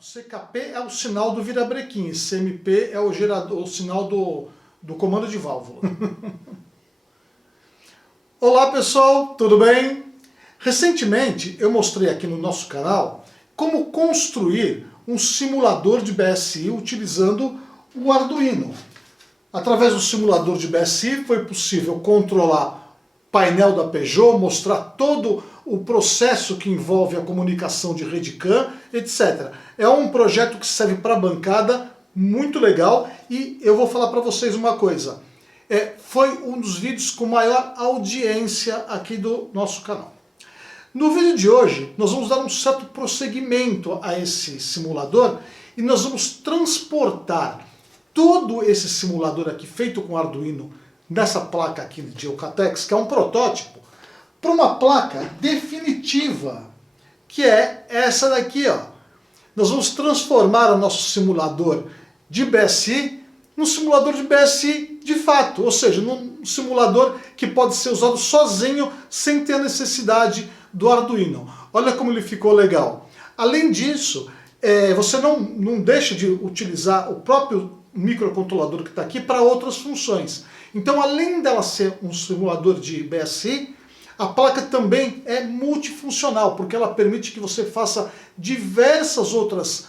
CKP é o sinal do virabrequim, CMP é o gerador, o sinal do comando de válvula. Olá pessoal, tudo bem? Recentemente eu mostrei aqui no nosso canal como construir um simulador de BSI utilizando o Arduino. Através do simulador de BSI foi possível controlar o painel da Peugeot, mostrar todo o processo que envolve a comunicação de rede CAN, etc. É um projeto que serve para a bancada, muito legal, e eu vou falar para vocês uma coisa. Foi um dos vídeos com maior audiência aqui do nosso canal. No vídeo de hoje, nós vamos dar um certo prosseguimento a esse simulador e nós vamos transportar todo esse simulador aqui feito com Arduino nessa placa aqui de Eucatex, que é um protótipo, para uma placa definitiva, que é essa daqui, ó. Nós vamos transformar o nosso simulador de BSI num simulador de BSI de fato, ou seja, num simulador que pode ser usado sozinho, sem ter a necessidade do Arduino. Olha como ele ficou legal. Além disso, você não deixa de utilizar o próprio microcontrolador que está aqui para outras funções. Então, além dela ser um simulador de BSI, a placa também é multifuncional, porque ela permite que você faça diversas outras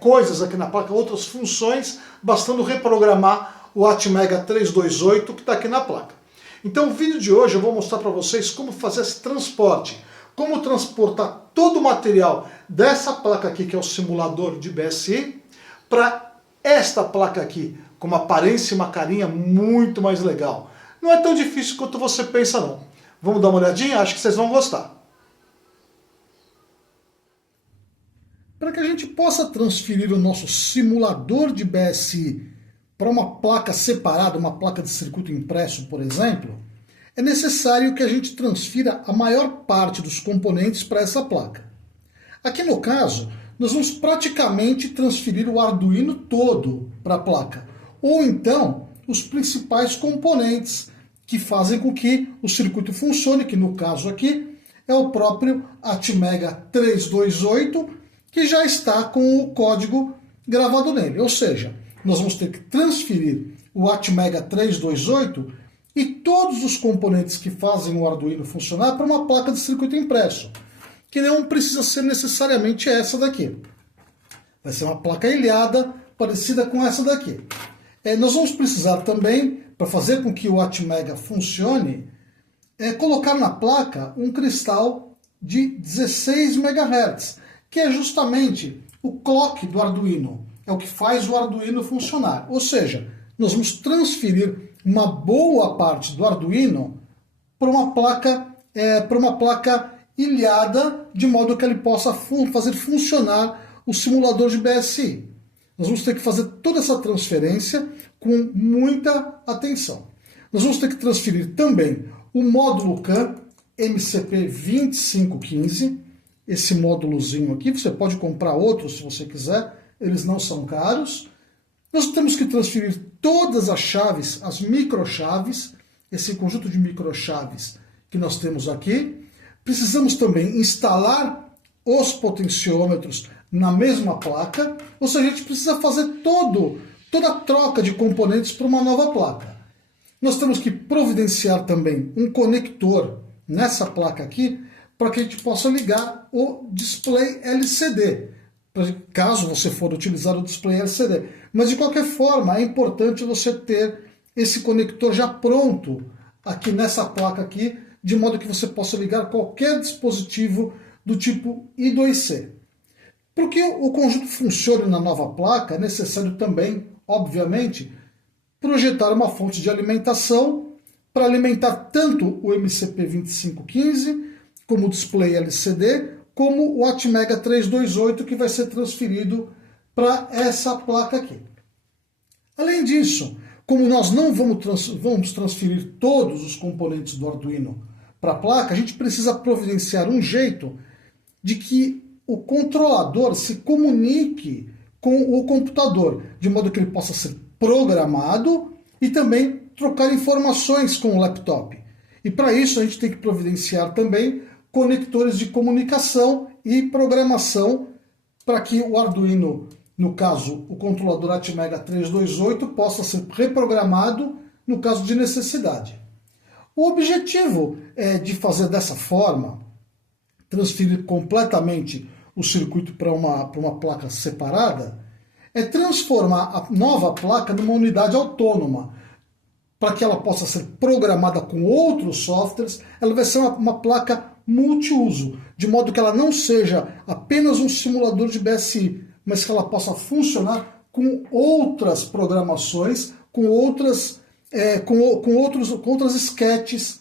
coisas aqui na placa, outras funções, bastando reprogramar o Atmega 328 que está aqui na placa. Então, o vídeo de hoje eu vou mostrar para vocês como fazer esse transporte, como transportar todo o material dessa placa aqui, que é o simulador de BSI, para esta placa aqui, com uma aparência e uma carinha muito mais legal. Não é tão difícil quanto você pensa, não. Vamos dar uma olhadinha? Acho que vocês vão gostar. Para que a gente possa transferir o nosso simulador de BSI para uma placa separada, uma placa de circuito impresso, por exemplo, é necessário que a gente transfira a maior parte dos componentes para essa placa. Aqui no caso, nós vamos praticamente transferir o Arduino todo para a placa, ou então os principais componentes que fazem com que o circuito funcione, que no caso aqui é o próprio Atmega 328, que já está com o código gravado nele. Ou seja, nós vamos ter que transferir o Atmega 328 e todos os componentes que fazem o Arduino funcionar para uma placa de circuito impresso, que não precisa ser necessariamente essa daqui. Vai ser uma placa ilhada, parecida com essa daqui. Nós vamos precisar também, para fazer com que o Atmega funcione, colocar na placa um cristal de 16 MHz, que é justamente o clock do Arduino, é o que faz o Arduino funcionar. Ou seja, nós vamos transferir uma boa parte do Arduino para uma placa ilhada, de modo que ele possa fazer funcionar o simulador de BSI. Nós vamos ter que fazer toda essa transferência com muita atenção. Nós vamos ter que transferir também o módulo CAN MCP2515, esse módulozinho aqui, você pode comprar outros se você quiser, eles não são caros. Nós temos que transferir todas as chaves, as microchaves, esse conjunto de microchaves que nós temos aqui. Precisamos também instalar os potenciômetros na mesma placa, ou seja, a gente precisa fazer toda a troca de componentes para uma nova placa. Nós temos que providenciar também um conector nessa placa aqui, para que a gente possa ligar o display LCD, caso você for utilizar o display LCD. Mas de qualquer forma, é importante você ter esse conector já pronto aqui nessa placa aqui, de modo que você possa ligar qualquer dispositivo do tipo I2C. Para que o conjunto funcione na nova placa, é necessário também, obviamente, projetar uma fonte de alimentação para alimentar tanto o MCP2515, como o display LCD, como o Atmega 328, que vai ser transferido para essa placa aqui. Além disso, como nós não vamos transferir todos os componentes do Arduino para a placa, a gente precisa providenciar um jeito de que o controlador se comunique com o computador, de modo que ele possa ser programado e também trocar informações com o laptop. E para isso a gente tem que providenciar também conectores de comunicação e programação para que o Arduino, no caso o controlador Atmega 328, possa ser reprogramado no caso de necessidade. O objetivo de fazer dessa forma, transferir completamente o circuito para uma placa separada, é transformar a nova placa numa unidade autônoma, para que ela possa ser programada com outros softwares. Ela vai ser uma placa multiuso, de modo que ela não seja apenas um simulador de BSI, mas que ela possa funcionar com outras programações, com outras sketches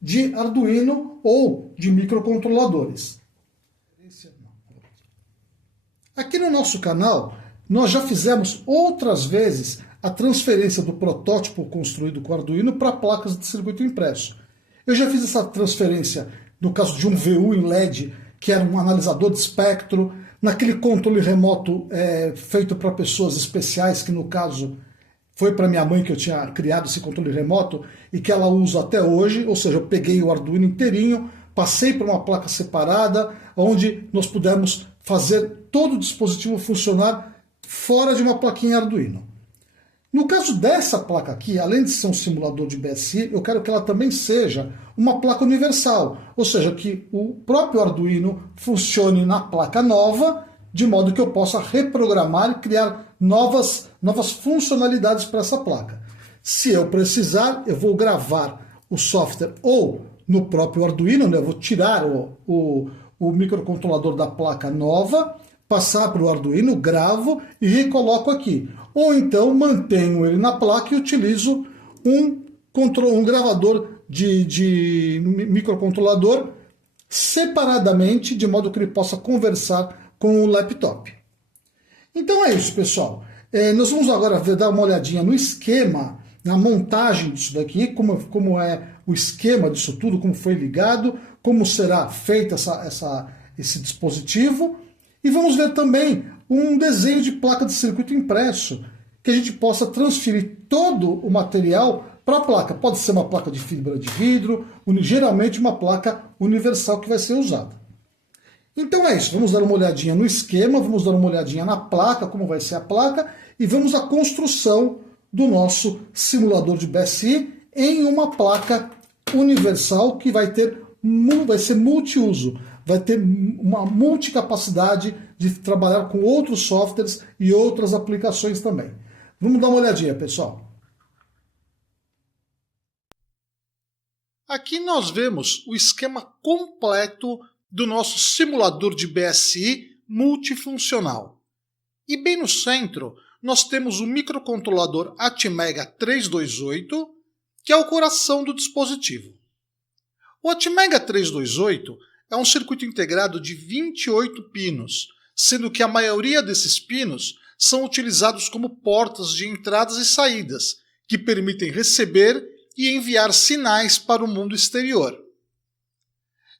de Arduino ou de microcontroladores. Aqui no nosso canal, nós já fizemos outras vezes a transferência do protótipo construído com Arduino para placas de circuito impresso. Eu já fiz essa transferência no caso de um VU em LED, que era um analisador de espectro, naquele controle remoto feito para pessoas especiais, que no caso foi para minha mãe que eu tinha criado esse controle remoto e que ela usa até hoje, ou seja, eu peguei o Arduino inteirinho, passei para uma placa separada, onde nós pudemos fazer todo o dispositivo funcionar fora de uma plaquinha Arduino. No caso dessa placa aqui, além de ser um simulador de BSI, eu quero que ela também seja uma placa universal, ou seja, que o próprio Arduino funcione na placa nova, de modo que eu possa reprogramar e criar novas funcionalidades para essa placa. Se eu precisar, eu vou gravar o software ou no próprio Arduino, né? Eu vou tirar o microcontrolador da placa nova, passar para o Arduino, gravo e recoloco aqui. Ou então mantenho ele na placa e utilizo um gravador de microcontrolador separadamente, de modo que ele possa conversar com o laptop. Então é isso, pessoal. Nós vamos agora dar uma olhadinha no esquema, na montagem disso daqui, como é o esquema disso tudo, como foi ligado, como será feito esse dispositivo. E vamos ver também um desenho de placa de circuito impresso, que a gente possa transferir todo o material para a placa. Pode ser uma placa de fibra de vidro, geralmente uma placa universal que vai ser usada. Então é isso, vamos dar uma olhadinha no esquema, vamos dar uma olhadinha na placa, como vai ser a placa, e vamos à construção do nosso simulador de BSI em uma placa universal que vai ser multiuso. Vai ter uma multicapacidade de trabalhar com outros softwares e outras aplicações também. Vamos dar uma olhadinha, pessoal. Aqui nós vemos o esquema completo do nosso simulador de BSI multifuncional. E bem no centro, nós temos o microcontrolador Atmega 328, que é o coração do dispositivo. O Atmega 328 é um circuito integrado de 28 pinos, sendo que a maioria desses pinos são utilizados como portas de entradas e saídas, que permitem receber e enviar sinais para o mundo exterior.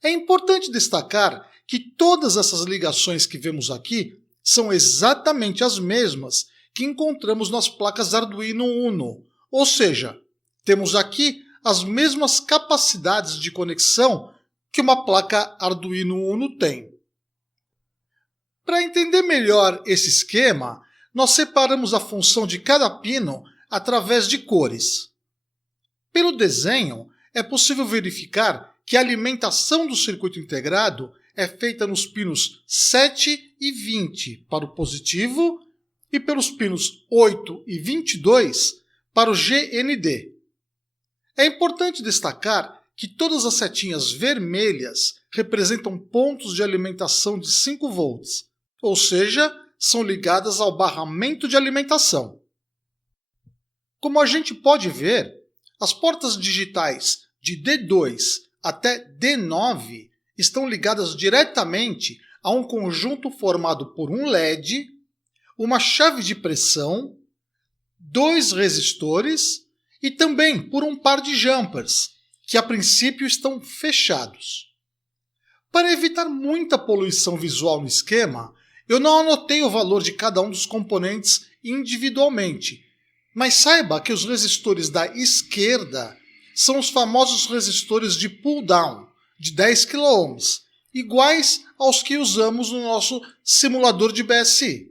É importante destacar que todas essas ligações que vemos aqui são exatamente as mesmas que encontramos nas placas Arduino Uno, ou seja, temos aqui as mesmas capacidades de conexão que uma placa Arduino Uno tem. Para entender melhor esse esquema, nós separamos a função de cada pino através de cores. Pelo desenho, é possível verificar que a alimentação do circuito integrado é feita nos pinos 7 e 20 para o positivo e pelos pinos 8 e 22 para o GND. É importante destacar que todas as setinhas vermelhas representam pontos de alimentação de 5 volts, ou seja, são ligadas ao barramento de alimentação. Como a gente pode ver, as portas digitais de D2 até D9 estão ligadas diretamente a um conjunto formado por um LED, uma chave de pressão, 2 resistores e também por um par de jumpers, que a princípio estão fechados. Para evitar muita poluição visual no esquema, eu não anotei o valor de cada um dos componentes individualmente, mas saiba que os resistores da esquerda são os famosos resistores de pull-down, de 10 kΩ, iguais aos que usamos no nosso simulador de BSI.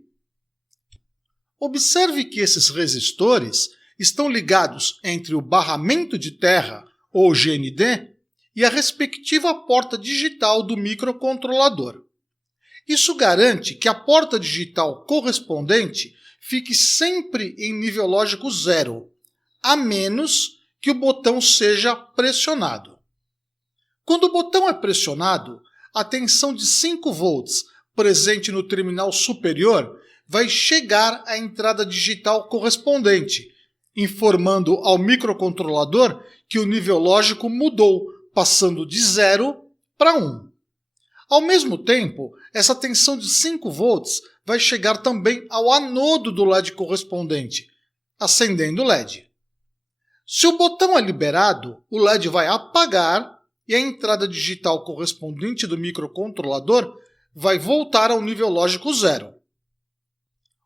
Observe que esses resistores estão ligados entre o barramento de terra, ou GND, e a respectiva porta digital do microcontrolador. Isso garante que a porta digital correspondente fique sempre em nível lógico 0, a menos que o botão seja pressionado. Quando o botão é pressionado, a tensão de 5 volts presente no terminal superior vai chegar à entrada digital correspondente, informando ao microcontrolador que o nível lógico mudou, passando de 0 para 1. Ao mesmo tempo, essa tensão de 5 volts vai chegar também ao anodo do LED correspondente, acendendo o LED. Se o botão é liberado, o LED vai apagar e a entrada digital correspondente do microcontrolador vai voltar ao nível lógico 0.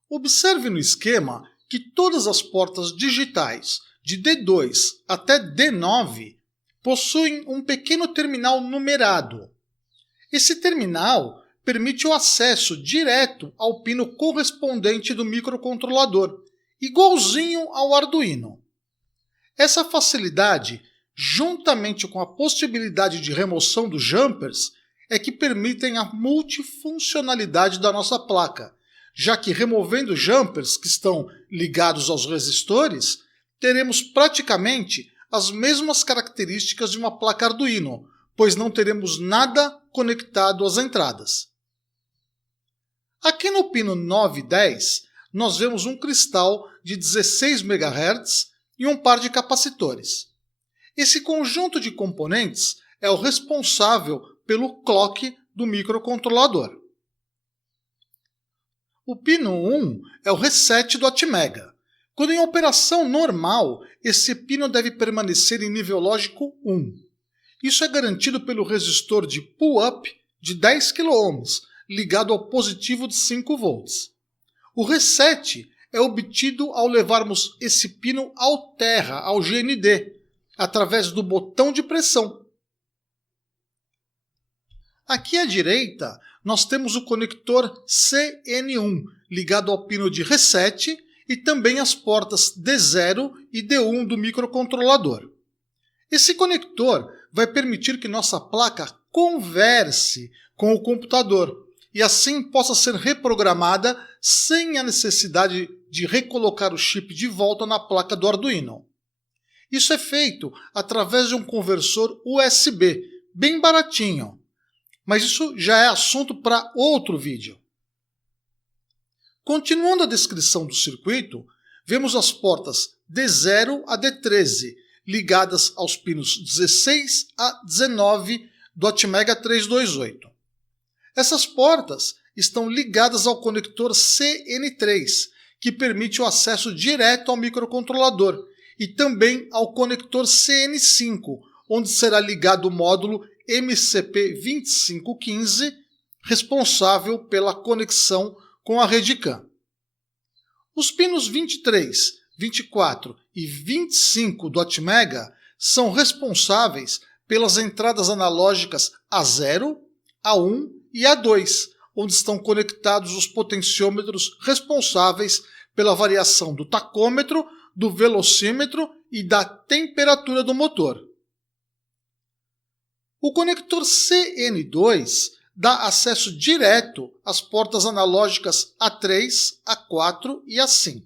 Observe no esquema que todas as portas digitais de D2 até D9 possuem um pequeno terminal numerado. Esse terminal permite o acesso direto ao pino correspondente do microcontrolador, igualzinho ao Arduino. Essa facilidade, juntamente com a possibilidade de remoção dos jumpers, é que permitem a multifuncionalidade da nossa placa, já que removendo jumpers que estão ligados aos resistores, teremos praticamente as mesmas características de uma placa Arduino, pois não teremos nada conectado às entradas. Aqui no pino 9 e 10, nós vemos um cristal de 16 MHz e um par de capacitores. Esse conjunto de componentes é o responsável pelo clock do microcontrolador. O pino 1 é o reset do Atmega. Quando em operação normal, esse pino deve permanecer em nível lógico 1. Isso é garantido pelo resistor de pull-up de 10 kΩ, ligado ao positivo de 5 volts. O reset é obtido ao levarmos esse pino ao terra, ao GND, através do botão de pressão. Aqui à direita, nós temos o conector CN1, ligado ao pino de reset, e também as portas D0 e D1 do microcontrolador. Esse conector vai permitir que nossa placa converse com o computador e assim possa ser reprogramada sem a necessidade de recolocar o chip de volta na placa do Arduino. Isso é feito através de um conversor USB, bem baratinho, mas isso já é assunto para outro vídeo. Continuando a descrição do circuito, vemos as portas D0 a D13, ligadas aos pinos 16 a 19 do Atmega 328. Essas portas estão ligadas ao conector CN3, que permite o acesso direto ao microcontrolador, e também ao conector CN5, onde será ligado o módulo MCP2515, responsável pela conexão com a rede CAN. Os pinos 23, 24 e 25 do Atmega são responsáveis pelas entradas analógicas A0, A1 e A2, onde estão conectados os potenciômetros responsáveis pela variação do tacômetro, do velocímetro e da temperatura do motor. O conector CN2 dá acesso direto às portas analógicas A3, A4 e A5.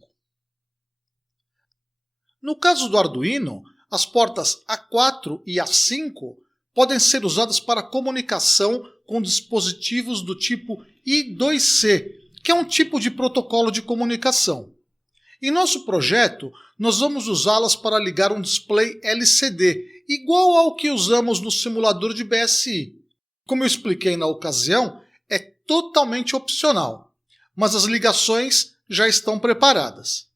No caso do Arduino, as portas A4 e A5 podem ser usadas para comunicação com dispositivos do tipo I2C, que é um tipo de protocolo de comunicação. Em nosso projeto, nós vamos usá-las para ligar um display LCD, igual ao que usamos no simulador de BSI. Como eu expliquei na ocasião, é totalmente opcional, mas as ligações já estão preparadas.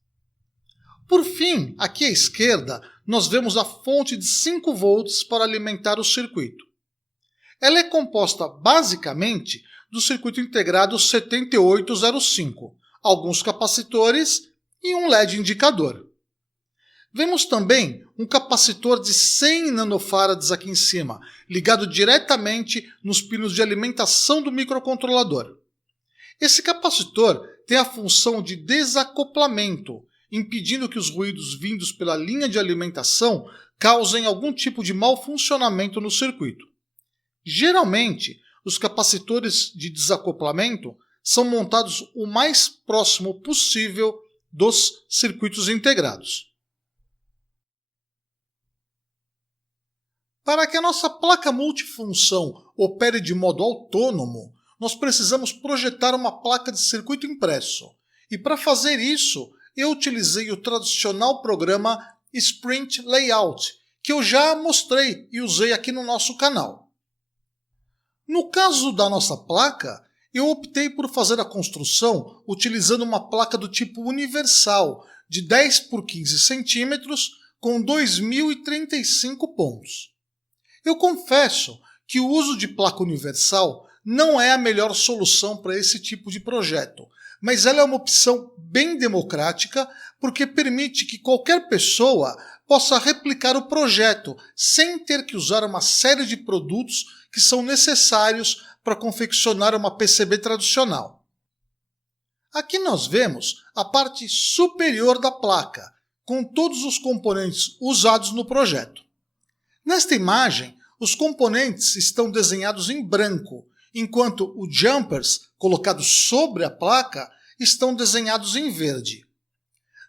Por fim, aqui à esquerda, nós vemos a fonte de 5 volts para alimentar o circuito. Ela é composta basicamente do circuito integrado 7805, alguns capacitores e um LED indicador. Vemos também um capacitor de 100 nanofarads aqui em cima, ligado diretamente nos pinos de alimentação do microcontrolador. Esse capacitor tem a função de desacoplamento, impedindo que os ruídos vindos pela linha de alimentação causem algum tipo de mau funcionamento no circuito. Geralmente, os capacitores de desacoplamento são montados o mais próximo possível dos circuitos integrados. Para que a nossa placa multifunção opere de modo autônomo, nós precisamos projetar uma placa de circuito impresso. E para fazer isso, eu utilizei o tradicional programa Sprint Layout, que eu já mostrei e usei aqui no nosso canal. No caso da nossa placa, eu optei por fazer a construção utilizando uma placa do tipo universal, de 10 por 15 centímetros, com 2035 pontos. Eu confesso que o uso de placa universal não é a melhor solução para esse tipo de projeto, mas ela é uma opção bem democrática porque permite que qualquer pessoa possa replicar o projeto sem ter que usar uma série de produtos que são necessários para confeccionar uma PCB tradicional. Aqui nós vemos a parte superior da placa, com todos os componentes usados no projeto. Nesta imagem, os componentes estão desenhados em branco, enquanto os jumpers, colocados sobre a placa, estão desenhados em verde.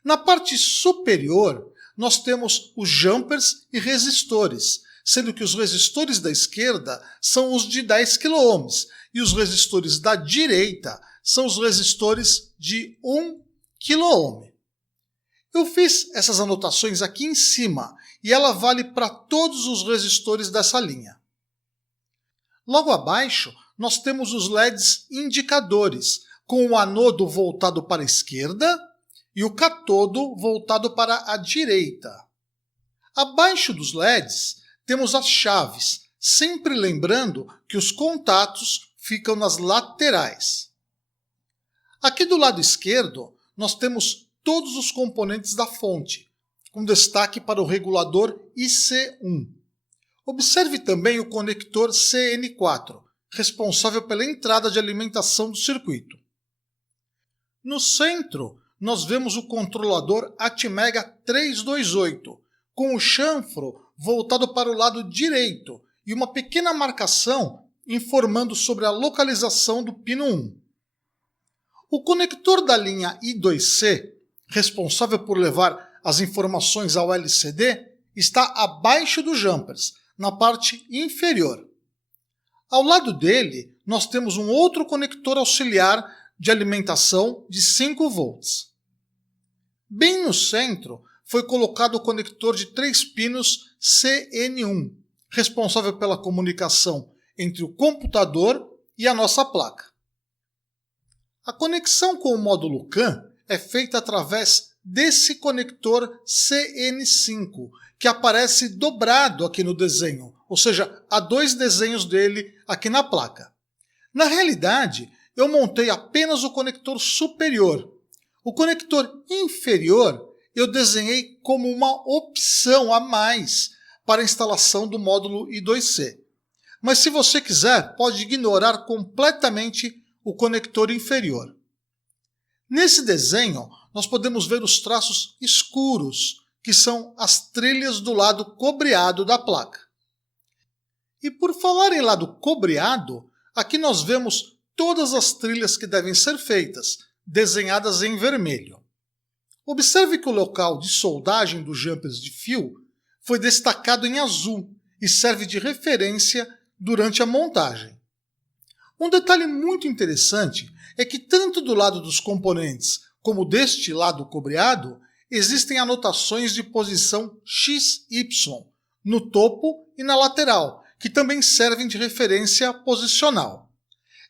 Na parte superior, nós temos os jumpers e resistores, sendo que os resistores da esquerda são os de 10 kΩ e os resistores da direita são os resistores de 1 kΩ. Eu fiz essas anotações aqui em cima e ela vale para todos os resistores dessa linha. Logo abaixo, nós temos os LEDs indicadores, com o anodo voltado para a esquerda e o catodo voltado para a direita. Abaixo dos LEDs, temos as chaves, sempre lembrando que os contatos ficam nas laterais. Aqui do lado esquerdo, nós temos todos os componentes da fonte, com destaque para o regulador IC1. Observe também o conector CN4, responsável pela entrada de alimentação do circuito. No centro, nós vemos o controlador Atmega 328, com o chanfro voltado para o lado direito e uma pequena marcação informando sobre a localização do pino 1. O conector da linha I2C, responsável por levar as informações ao LCD, está abaixo dos jumpers, na parte inferior. Ao lado dele, nós temos um outro conector auxiliar de alimentação de 5 volts. Bem no centro, foi colocado o conector de 3 pinos CN1, responsável pela comunicação entre o computador e a nossa placa. A conexão com o módulo CAN é feita através desse conector CN5, que aparece dobrado aqui no desenho, ou seja, há 2 desenhos dele aqui na placa. Na realidade, eu montei apenas o conector superior. O conector inferior eu desenhei como uma opção a mais para a instalação do módulo I2C. Mas se você quiser, pode ignorar completamente o conector inferior. Nesse desenho, nós podemos ver os traços escuros, que são as trilhas do lado cobreado da placa. E por falar em lado cobreado, aqui nós vemos todas as trilhas que devem ser feitas, desenhadas em vermelho. Observe que o local de soldagem dos jumpers de fio foi destacado em azul e serve de referência durante a montagem. Um detalhe muito interessante é que tanto do lado dos componentes como deste lado cobreado, existem anotações de posição XY no topo e na lateral, que também servem de referência posicional.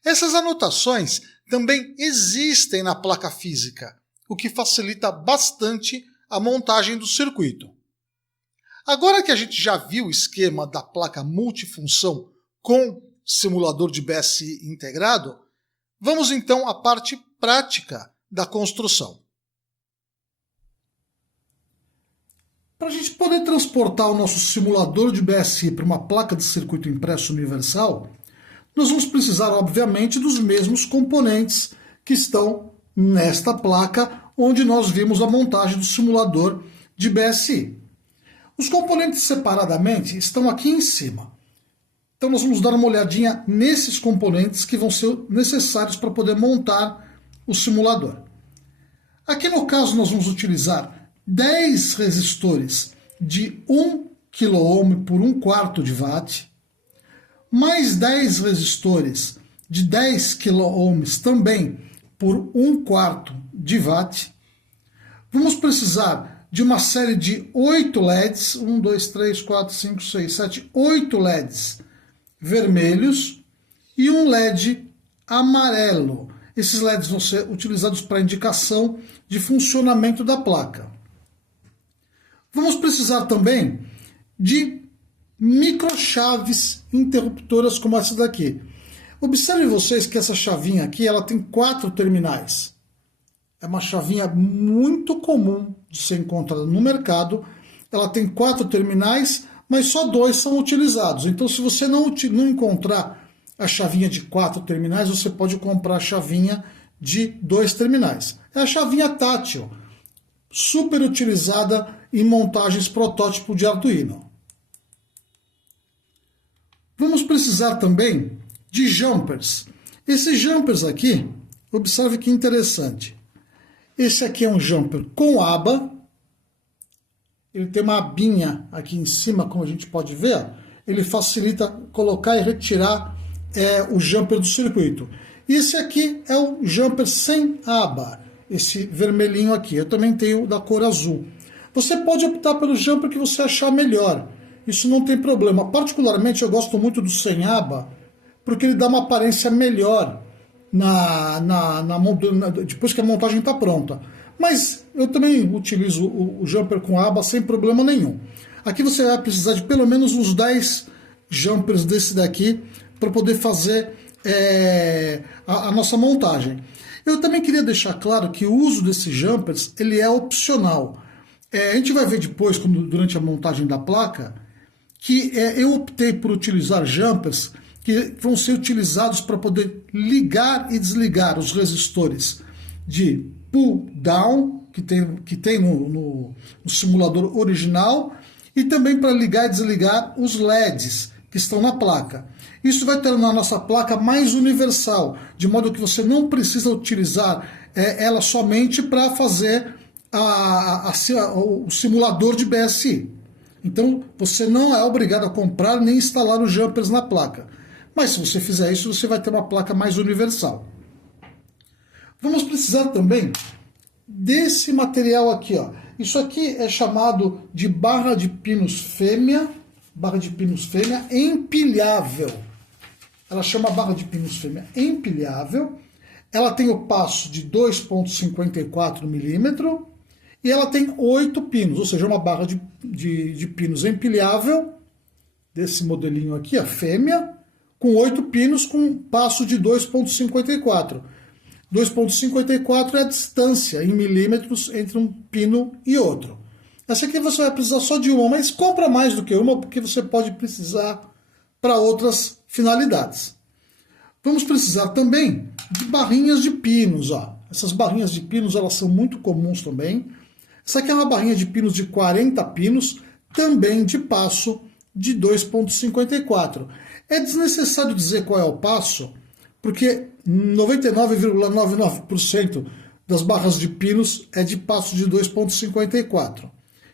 Essas anotações também existem na placa física, o que facilita bastante a montagem do circuito. Agora que a gente já viu o esquema da placa multifunção com simulador de BSI integrado, vamos então à parte prática da construção. Para a gente poder transportar o nosso simulador de BSI para uma placa de circuito impresso universal, nós vamos precisar, obviamente, dos mesmos componentes que estão nesta placa onde nós vimos a montagem do simulador de BSI. Os componentes separadamente estão aqui em cima. Então nós vamos dar uma olhadinha nesses componentes que vão ser necessários para poder montar o simulador. Aqui no caso nós vamos utilizar 10 resistores de 1 kΩ por 1/4 de watt, mais 10 resistores de 10 kΩ também por 1/4 de watt. Vamos precisar de uma série de 8 LEDs, 1, 2, 3, 4, 5, 6, 7, 8 LEDs vermelhos e um LED amarelo. Esses LEDs vão ser utilizados para indicação de funcionamento da placa. Vamos precisar também de microchaves interruptoras como essa daqui. Observem vocês que essa chavinha aqui ela tem 4 terminais. É uma chavinha muito comum de ser encontrada no mercado. Ela tem 4 terminais, mas só 2 são utilizados. Então, se você não encontrar a chavinha de 4 terminais, você pode comprar a chavinha de 2 terminais. É a chavinha tátil, super utilizada em montagens protótipo de Arduino. Vamos precisar também de jumpers. Esses jumpers aqui, observe que interessante. Esse aqui é um jumper com aba. Ele tem uma abinha aqui em cima, como a gente pode ver. Ele facilita colocar e retirar o jumper do circuito. Esse aqui é o jumper sem aba, esse vermelhinho aqui. Eu também tenho da cor azul. Você pode optar pelo jumper que você achar melhor. Isso não tem problema. Particularmente eu gosto muito do sem aba, porque ele dá uma aparência melhor depois que a montagem está pronta. Mas eu também utilizo o jumper com aba sem problema nenhum. Aqui você vai precisar de pelo menos uns 10 jumpers desse daqui para poder fazer a nossa montagem. Eu também queria deixar claro que o uso desses jumpers ele é opcional. A gente vai ver depois, durante a montagem da placa, que eu optei por utilizar jumpers que vão ser utilizados para poder ligar e desligar os resistores de pull-down, que tem no simulador original, e também para ligar e desligar os LEDs que estão na placa. Isso vai tornar a nossa placa mais universal, de modo que você não precisa utilizar ela somente para fazer o simulador de BSI. Então você não é obrigado a comprar nem instalar os jumpers na placa. Mas se você fizer isso, você vai ter uma placa mais universal. Vamos precisar também desse material aqui, ó. Isso aqui é chamado de barra de pinos fêmea empilhável. Ela chama barra de pinos fêmea empilhável. Ela tem o passo de 2,54 milímetros e ela tem 8 pinos, ou seja, uma barra de pinos empilhável, desse modelinho aqui, a fêmea, com 8 pinos com passo de 2,54. 2,54 é a distância em milímetros entre um pino e outro. Essa aqui você vai precisar só de uma, mas compra mais do que uma, porque você pode precisar para outras finalidades. Vamos precisar também de barrinhas de pinos. Ó. Essas barrinhas de pinos elas são muito comuns também. Essa aqui é uma barrinha de pinos de 40 pinos, também de passo de 2,54. É desnecessário dizer qual é o passo, porque 99,99% das barras de pinos é de passo de 2,54,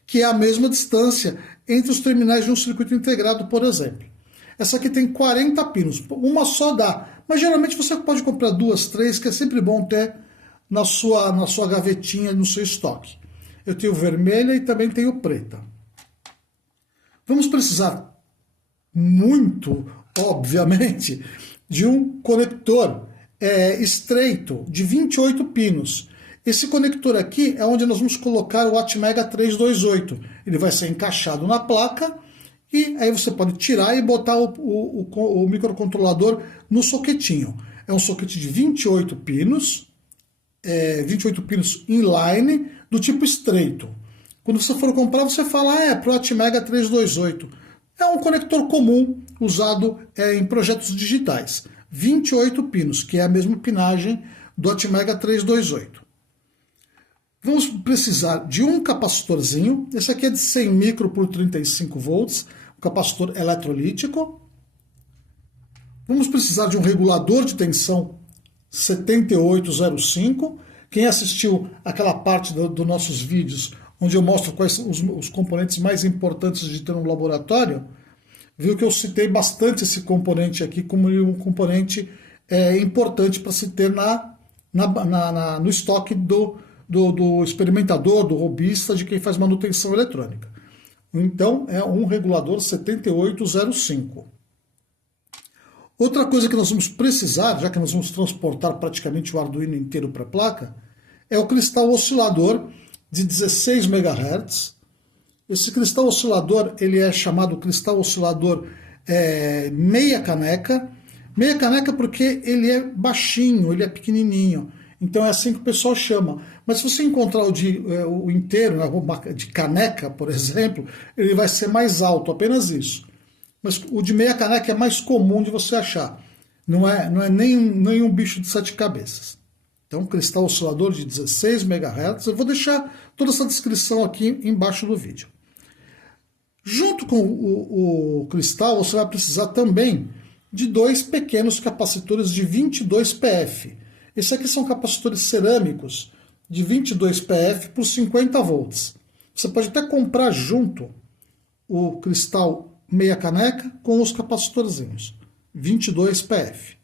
que é a mesma distância entre os terminais de um circuito integrado, por exemplo. Essa aqui tem 40 pinos, uma só dá, mas geralmente você pode comprar 2, 3, que é sempre bom ter na sua gavetinha, no seu estoque. Eu tenho vermelha e também tenho preta. Vamos precisar muito, obviamente, de um conector estreito de 28 pinos. Esse conector aqui é onde nós vamos colocar o Atmega 328. Ele vai ser encaixado na placa e aí você pode tirar e botar o microcontrolador no soquetinho. É um soquete de 28 pinos, 28 pinos inline, do tipo estreito, Quando você for comprar, você fala, é pro Atmega 328. É um conector comum usado em projetos digitais. 28 pinos, que é a mesma pinagem do Atmega 328. Vamos precisar de um capacitorzinho. Esse aqui é de 100 micro por 35 volts, um capacitor eletrolítico. Vamos precisar de um regulador de tensão 7805. Quem assistiu aquela parte dos nossos vídeos onde eu mostro quais são os componentes mais importantes de ter no laboratório, viu que eu citei bastante esse componente aqui como um componente importante para se ter no estoque do experimentador, do robista, de quem faz manutenção eletrônica. Então, é um regulador 7805. Outra coisa que nós vamos precisar, já que nós vamos transportar praticamente o Arduino inteiro para a placa, é o cristal oscilador de 16 MHz. Esse cristal oscilador ele é chamado cristal oscilador meia caneca. Meia caneca porque ele é baixinho, ele é pequenininho. Então é assim que o pessoal chama. Mas se você encontrar o inteiro, de caneca, por exemplo, ele vai ser mais alto, apenas isso. Mas o de meia caneca é mais comum de você achar. Não é nem um bicho de 7 cabeças. Então, cristal oscilador de 16 MHz. Eu vou deixar toda essa descrição aqui embaixo do vídeo. Junto com o cristal, você vai precisar também de 2 pequenos capacitores de 22 PF. Esses aqui são capacitores cerâmicos de 22 PF por 50 volts. Você pode até comprar junto o cristal meia caneca com os capacitorzinhos, 22 PF.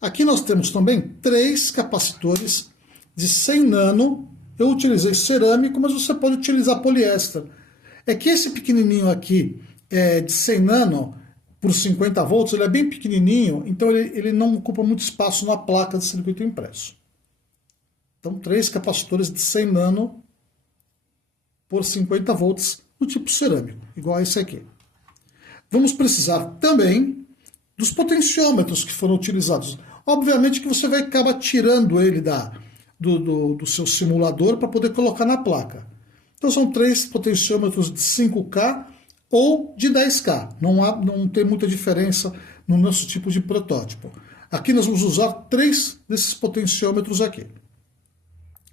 Aqui nós temos também 3 capacitores de 100 nano. Eu utilizei cerâmico, mas você pode utilizar poliéster. É que esse pequenininho aqui, de 100 nano por 50 volts, ele é bem pequenininho, então ele não ocupa muito espaço na placa de circuito impresso. Então, 3 capacitores de 100 nano por 50 volts do tipo cerâmico, igual a esse aqui. Vamos precisar também dos potenciômetros que foram utilizados. Obviamente que você vai acabar tirando ele do seu simulador para poder colocar na placa. Então são 3 potenciômetros de 5K ou de 10K. Não tem muita diferença no nosso tipo de protótipo. Aqui nós vamos usar 3 desses potenciômetros aqui.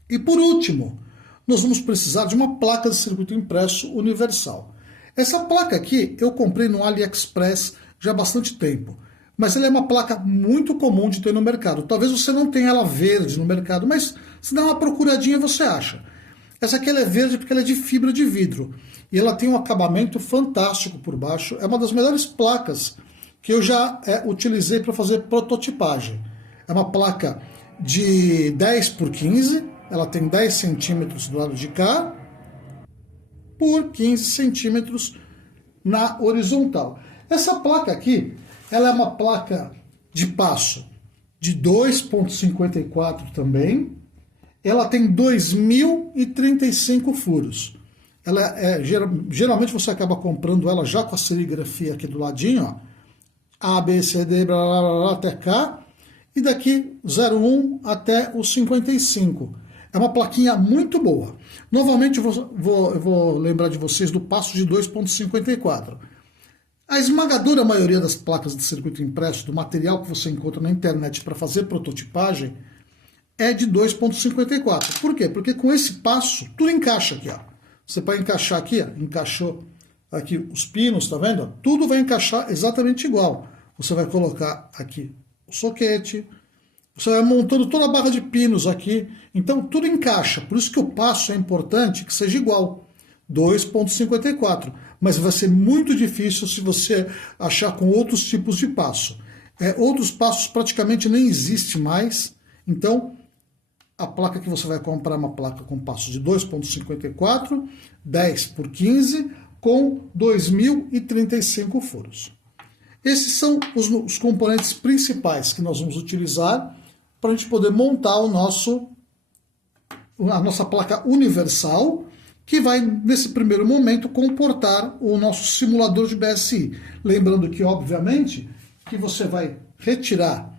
E por último, nós vamos precisar de uma placa de circuito impresso universal. Essa placa aqui eu comprei no AliExpress já há bastante tempo, mas ela é uma placa muito comum de ter no mercado. Talvez você não tenha ela verde no mercado, mas se dá uma procuradinha você acha. Essa aqui ela é verde porque ela é de fibra de vidro e ela tem um acabamento fantástico por baixo. É uma das melhores placas que eu já utilizei para fazer prototipagem. É uma placa de 10 por 15, ela tem 10 centímetros do lado de cá, por 15 centímetros na horizontal. Essa placa aqui, ela é uma placa de passo de 2,54 também. Ela tem 2.035 furos. Geralmente você acaba comprando ela já com a serigrafia aqui do ladinho, ó. A, B, C, D, blá, blá, blá, blá, até cá. E daqui 01 até o 55. É uma plaquinha muito boa. Novamente eu vou lembrar de vocês do passo de 2,54. A esmagadora maioria das placas de circuito impresso, do material que você encontra na internet para fazer prototipagem, é de 2,54. Por quê? Porque com esse passo, tudo encaixa aqui. Ó. Você pode encaixar aqui, ó, encaixou aqui os pinos, tá vendo? Tudo vai encaixar exatamente igual. Você vai colocar aqui o soquete, você vai montando toda a barra de pinos aqui, então tudo encaixa. Por isso que o passo é importante que seja igual, 2,54. Mas vai ser muito difícil se você achar com outros tipos de passo. Outros passos praticamente nem existe mais, então a placa que você vai comprar é uma placa com passo de 2,54, 10 por 15, com 2.035 furos. Esses são os componentes principais que nós vamos utilizar para a gente poder montar a nossa placa universal, que vai, nesse primeiro momento, comportar o nosso simulador de BSI. Lembrando que, obviamente, que você vai retirar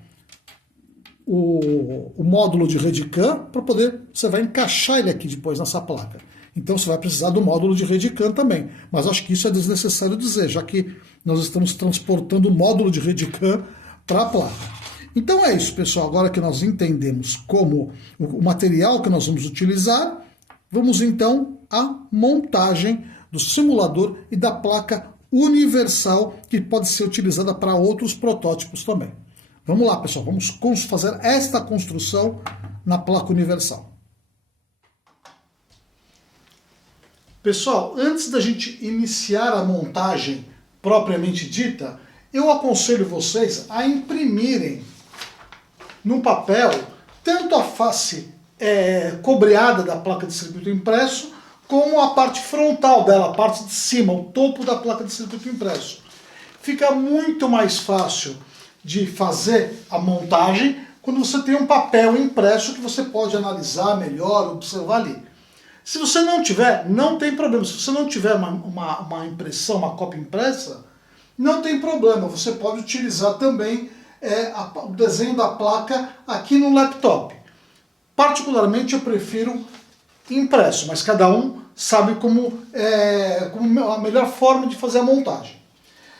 o módulo de RedCam para poder, você vai encaixar ele aqui depois nessa placa. Então você vai precisar do módulo de rede CAN também. Mas acho que isso é desnecessário dizer, já que nós estamos transportando o módulo de rede CAN para a placa. Então é isso, pessoal. Agora que nós entendemos como o material que nós vamos utilizar, vamos então à montagem do simulador e da placa universal, que pode ser utilizada para outros protótipos também. Vamos lá, pessoal. Vamos fazer esta construção na placa universal. Pessoal, antes da gente iniciar a montagem propriamente dita, eu aconselho vocês a imprimirem no papel tanto a face cobreada da placa de circuito impresso, como a parte frontal dela, a parte de cima, o topo da placa de circuito impresso. Fica muito mais fácil de fazer a montagem quando você tem um papel impresso que você pode analisar melhor, observar ali. Se você não tiver, não tem problema. Se você não tiver uma impressão, uma cópia impressa, não tem problema. Você pode utilizar também o desenho da placa aqui no laptop. Particularmente eu prefiro impresso, mas cada um sabe como a melhor forma de fazer a montagem.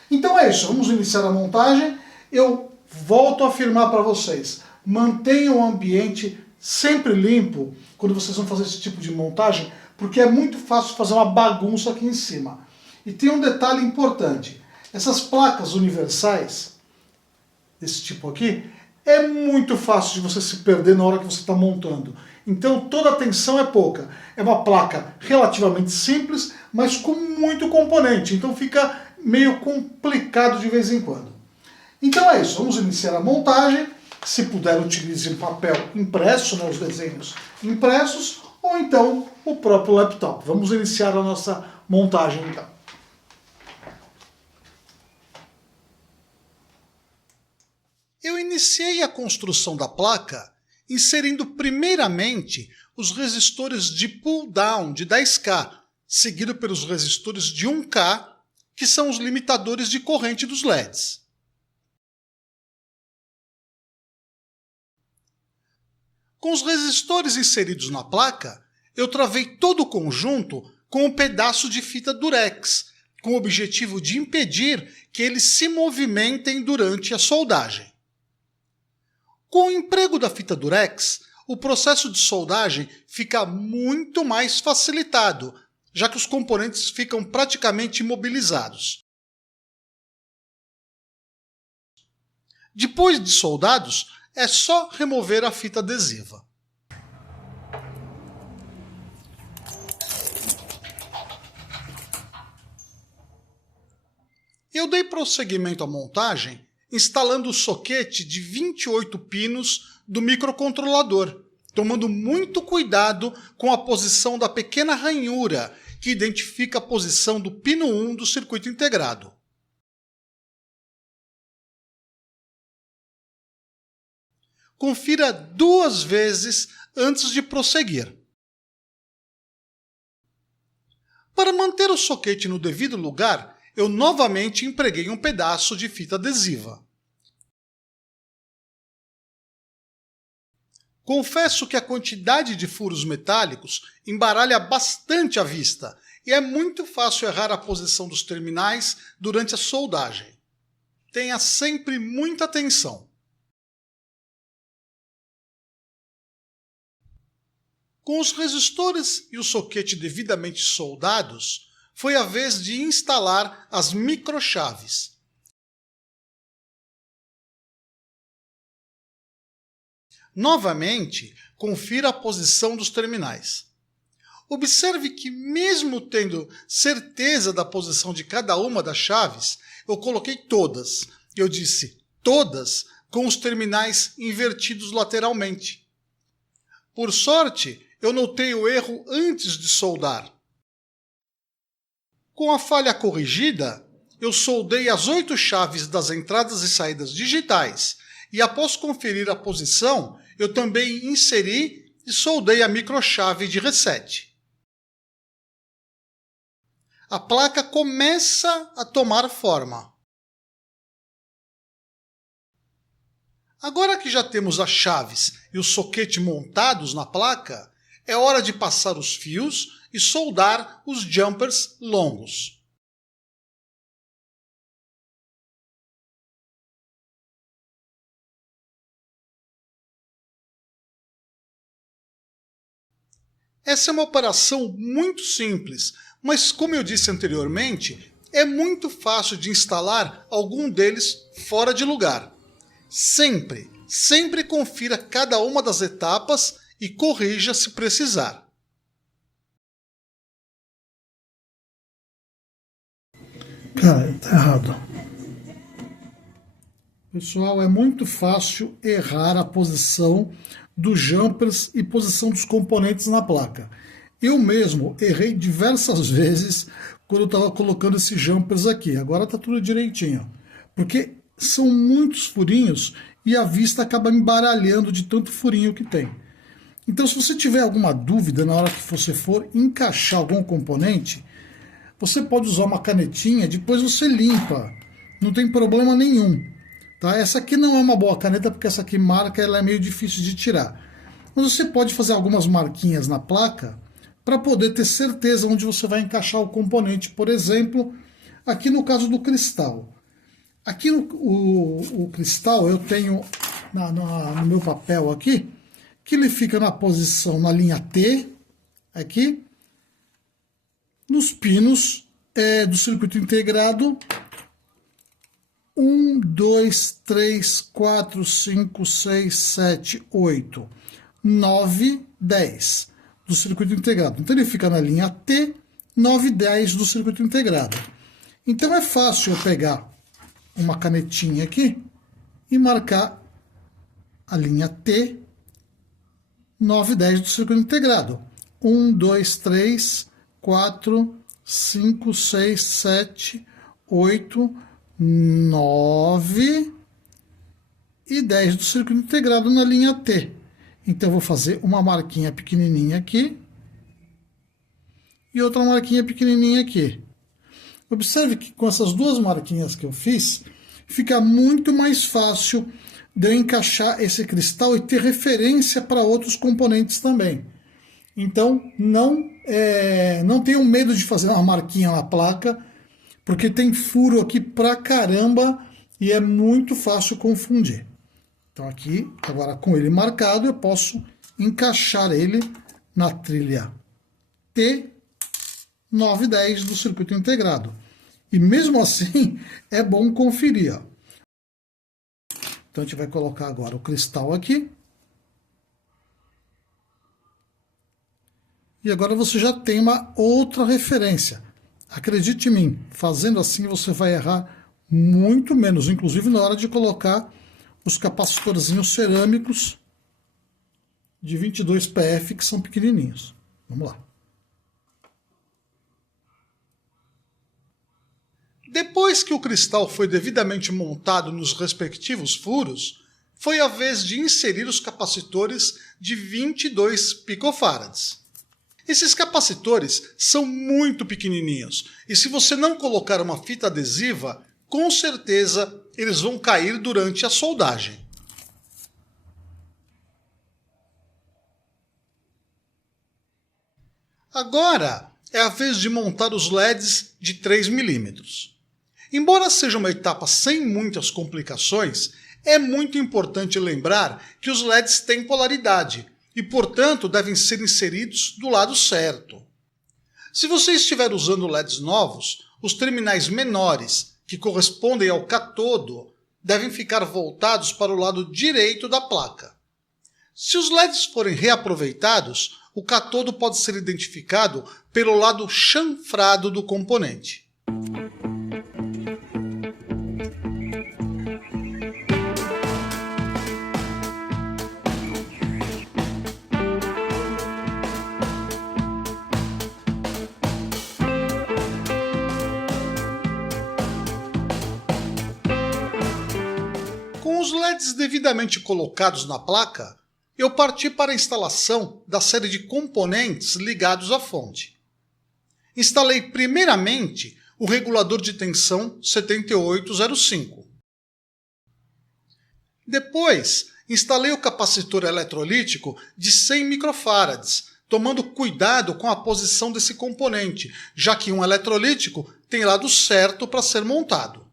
Então é isso, vamos iniciar a montagem. Eu volto a afirmar para vocês, mantenham o ambiente sempre limpo quando vocês vão fazer esse tipo de montagem, porque é muito fácil fazer uma bagunça aqui em cima. E tem um detalhe importante, essas placas universais, desse tipo aqui, é muito fácil de você se perder na hora que você está montando. Então toda a tensão é pouca. É uma placa relativamente simples, mas com muito componente. Então fica meio complicado de vez em quando. Então é isso, vamos iniciar a montagem. Se puder, utilize um papel impresso, os desenhos impressos, ou então o próprio laptop. Vamos iniciar a nossa montagem então. Eu iniciei a construção da placa inserindo primeiramente os resistores de pull-down de 10K, seguido pelos resistores de 1K, que são os limitadores de corrente dos LEDs. Com os resistores inseridos na placa, eu travei todo o conjunto com um pedaço de fita durex, com o objetivo de impedir que eles se movimentem durante a soldagem. Com o emprego da fita durex, o processo de soldagem fica muito mais facilitado, já que os componentes ficam praticamente imobilizados. Depois de soldados, é só remover a fita adesiva. Eu dei prosseguimento à montagem instalando o soquete de 28 pinos do microcontrolador, tomando muito cuidado com a posição da pequena ranhura que identifica a posição do pino 1 do circuito integrado. Confira 2 vezes antes de prosseguir. Para manter o soquete no devido lugar, eu novamente empreguei um pedaço de fita adesiva. Confesso que a quantidade de furos metálicos embaralha bastante a vista e é muito fácil errar a posição dos terminais durante a soldagem. Tenha sempre muita atenção. Com os resistores e o soquete devidamente soldados, foi a vez de instalar as microchaves. Novamente, confira a posição dos terminais. Observe que, mesmo tendo certeza da posição de cada uma das chaves, eu coloquei todas. Eu disse todas com os terminais invertidos lateralmente. Por sorte, eu notei o erro antes de soldar. Com a falha corrigida, eu soldei as 8 chaves das entradas e saídas digitais e, após conferir a posição, eu também inseri e soldei a microchave de reset. A placa começa a tomar forma. Agora que já temos as chaves e o soquete montados na placa, É hora de passar os fios e soldar os jumpers longos. Essa é uma operação muito simples, mas como eu disse anteriormente, é muito fácil de instalar algum deles fora de lugar. Sempre confira cada uma das etapas e corrija se precisar. Cara, tá errado. Pessoal, é muito fácil errar a posição dos jumpers e posição dos componentes na placa. Eu mesmo errei diversas vezes quando eu estava colocando esses jumpers aqui. Agora está tudo direitinho. Porque são muitos furinhos e a vista acaba embaralhando de tanto furinho que tem. Então, se você tiver alguma dúvida na hora que você for encaixar algum componente, você pode usar uma canetinha, depois você limpa. Não tem problema nenhum. Tá? Essa aqui não é uma boa caneta, porque essa aqui marca, ela é meio difícil de tirar. Mas você pode fazer algumas marquinhas na placa para poder ter certeza onde você vai encaixar o componente. Por exemplo, aqui no caso do cristal. Aqui o cristal eu tenho no meu papel aqui, que ele fica na posição na linha T, aqui, nos pinos do circuito integrado 1, 2, 3, 4, 5, 6, 7, 8, 9, 10 do circuito integrado. Então ele fica na linha T, 9 e 10 do circuito integrado. Então é fácil eu pegar uma canetinha aqui e marcar a linha T, 9 e 10 do circuito integrado. 1, 2, 3, 4, 5, 6, 7, 8, 9 e 10 do circuito integrado na linha T. Então eu vou fazer uma marquinha pequenininha aqui e outra marquinha pequenininha aqui. Observe que com essas duas marquinhas que eu fiz, fica muito mais fácil de eu encaixar esse cristal e ter referência para outros componentes também. Então não tenham medo de fazer uma marquinha na placa, porque tem furo aqui pra caramba e é muito fácil confundir. Então aqui, agora com ele marcado, eu posso encaixar ele na trilha T 910 do circuito integrado. E mesmo assim, é bom conferir. Ó. Então a gente vai colocar agora o cristal aqui. E agora você já tem uma outra referência. Acredite em mim, fazendo assim você vai errar muito menos, inclusive na hora de colocar os capacitorzinhos cerâmicos de 22 PF que são pequenininhos. Vamos lá. Depois que o cristal foi devidamente montado nos respectivos furos, foi a vez de inserir os capacitores de 22 picofarads. Esses capacitores são muito pequenininhos e se você não colocar uma fita adesiva, com certeza eles vão cair durante a soldagem. Agora é a vez de montar os LEDs de 3 mm. Embora seja uma etapa sem muitas complicações, é muito importante lembrar que os LEDs têm polaridade e, portanto, devem ser inseridos do lado certo. Se você estiver usando LEDs novos, os terminais menores, que correspondem ao catodo, devem ficar voltados para o lado direito da placa. Se os LEDs forem reaproveitados, o catodo pode ser identificado pelo lado chanfrado do componente. Com os LEDs devidamente colocados na placa, eu parti para a instalação da série de componentes ligados à fonte. Instalei primeiramente o regulador de tensão 7805. Depois, instalei o capacitor eletrolítico de 100 microfarads tomando cuidado com a posição desse componente, já que um eletrolítico tem lado certo para ser montado.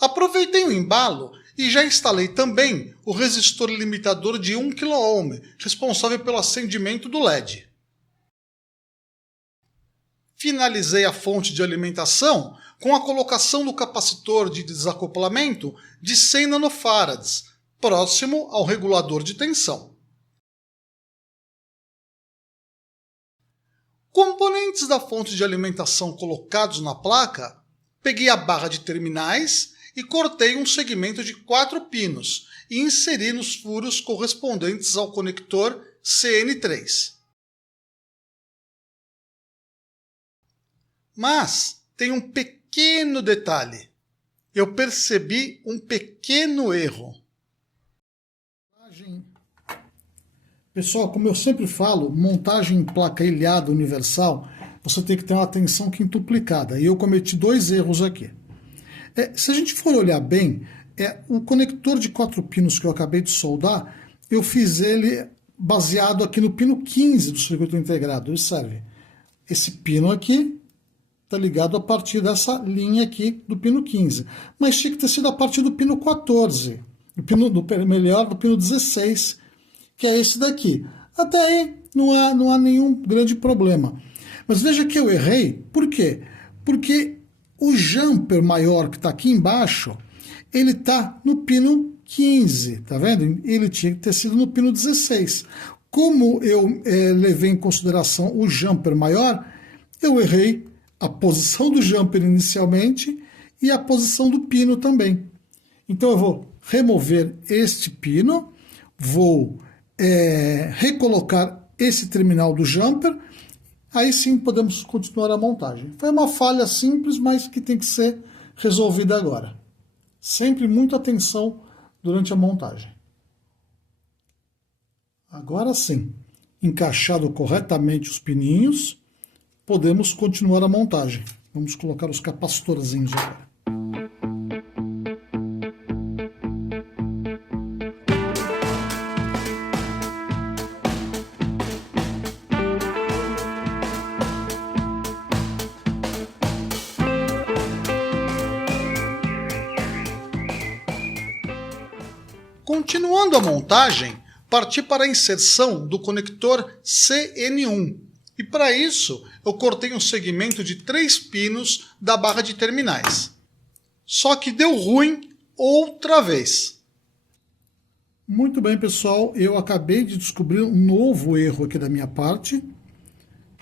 Aproveitei o embalo e já instalei também o resistor limitador de 1 kΩ, responsável pelo acendimento do LED. Finalizei a fonte de alimentação com a colocação do capacitor de desacoplamento de 100 nanofarads, próximo ao regulador de tensão. Componentes da fonte de alimentação colocados na placa, peguei a barra de terminais e cortei um segmento de 4 pinos e inseri nos furos correspondentes ao conector CN3. Mas tem um pequeno detalhe. Eu percebi um pequeno erro. Pessoal, como eu sempre falo, montagem em placa ilhada universal, você tem que ter uma tensão quintuplicada. E eu cometi 2 erros aqui. Se a gente for olhar bem, o conector de 4 pinos que eu acabei de soldar, eu fiz ele baseado aqui no pino 15 do circuito integrado. Observe, esse pino aqui está ligado a partir dessa linha aqui do pino 15. Mas tinha que ter sido a partir do pino 14, do pino 16, que é esse daqui. Até aí não há nenhum grande problema. Mas veja que eu errei. Por quê? Porque o jumper maior que está aqui embaixo, ele está no pino 15, tá vendo? Ele tinha que ter sido no pino 16. Como eu levei em consideração o jumper maior, eu errei a posição do jumper inicialmente e a posição do pino também. Então eu vou remover este pino, vou recolocar esse terminal do jumper, aí sim podemos continuar a montagem. Foi uma falha simples, mas que tem que ser resolvida agora. Sempre muita atenção durante a montagem. Agora sim, encaixado corretamente os pininhos, podemos continuar a montagem. Vamos colocar os capacitorzinhos agora. Continuando a montagem, parti para a inserção do conector CN1. E para isso, eu cortei um segmento de 3 pinos da barra de terminais. Só que deu ruim outra vez. Muito bem, pessoal. Eu acabei de descobrir um novo erro aqui da minha parte,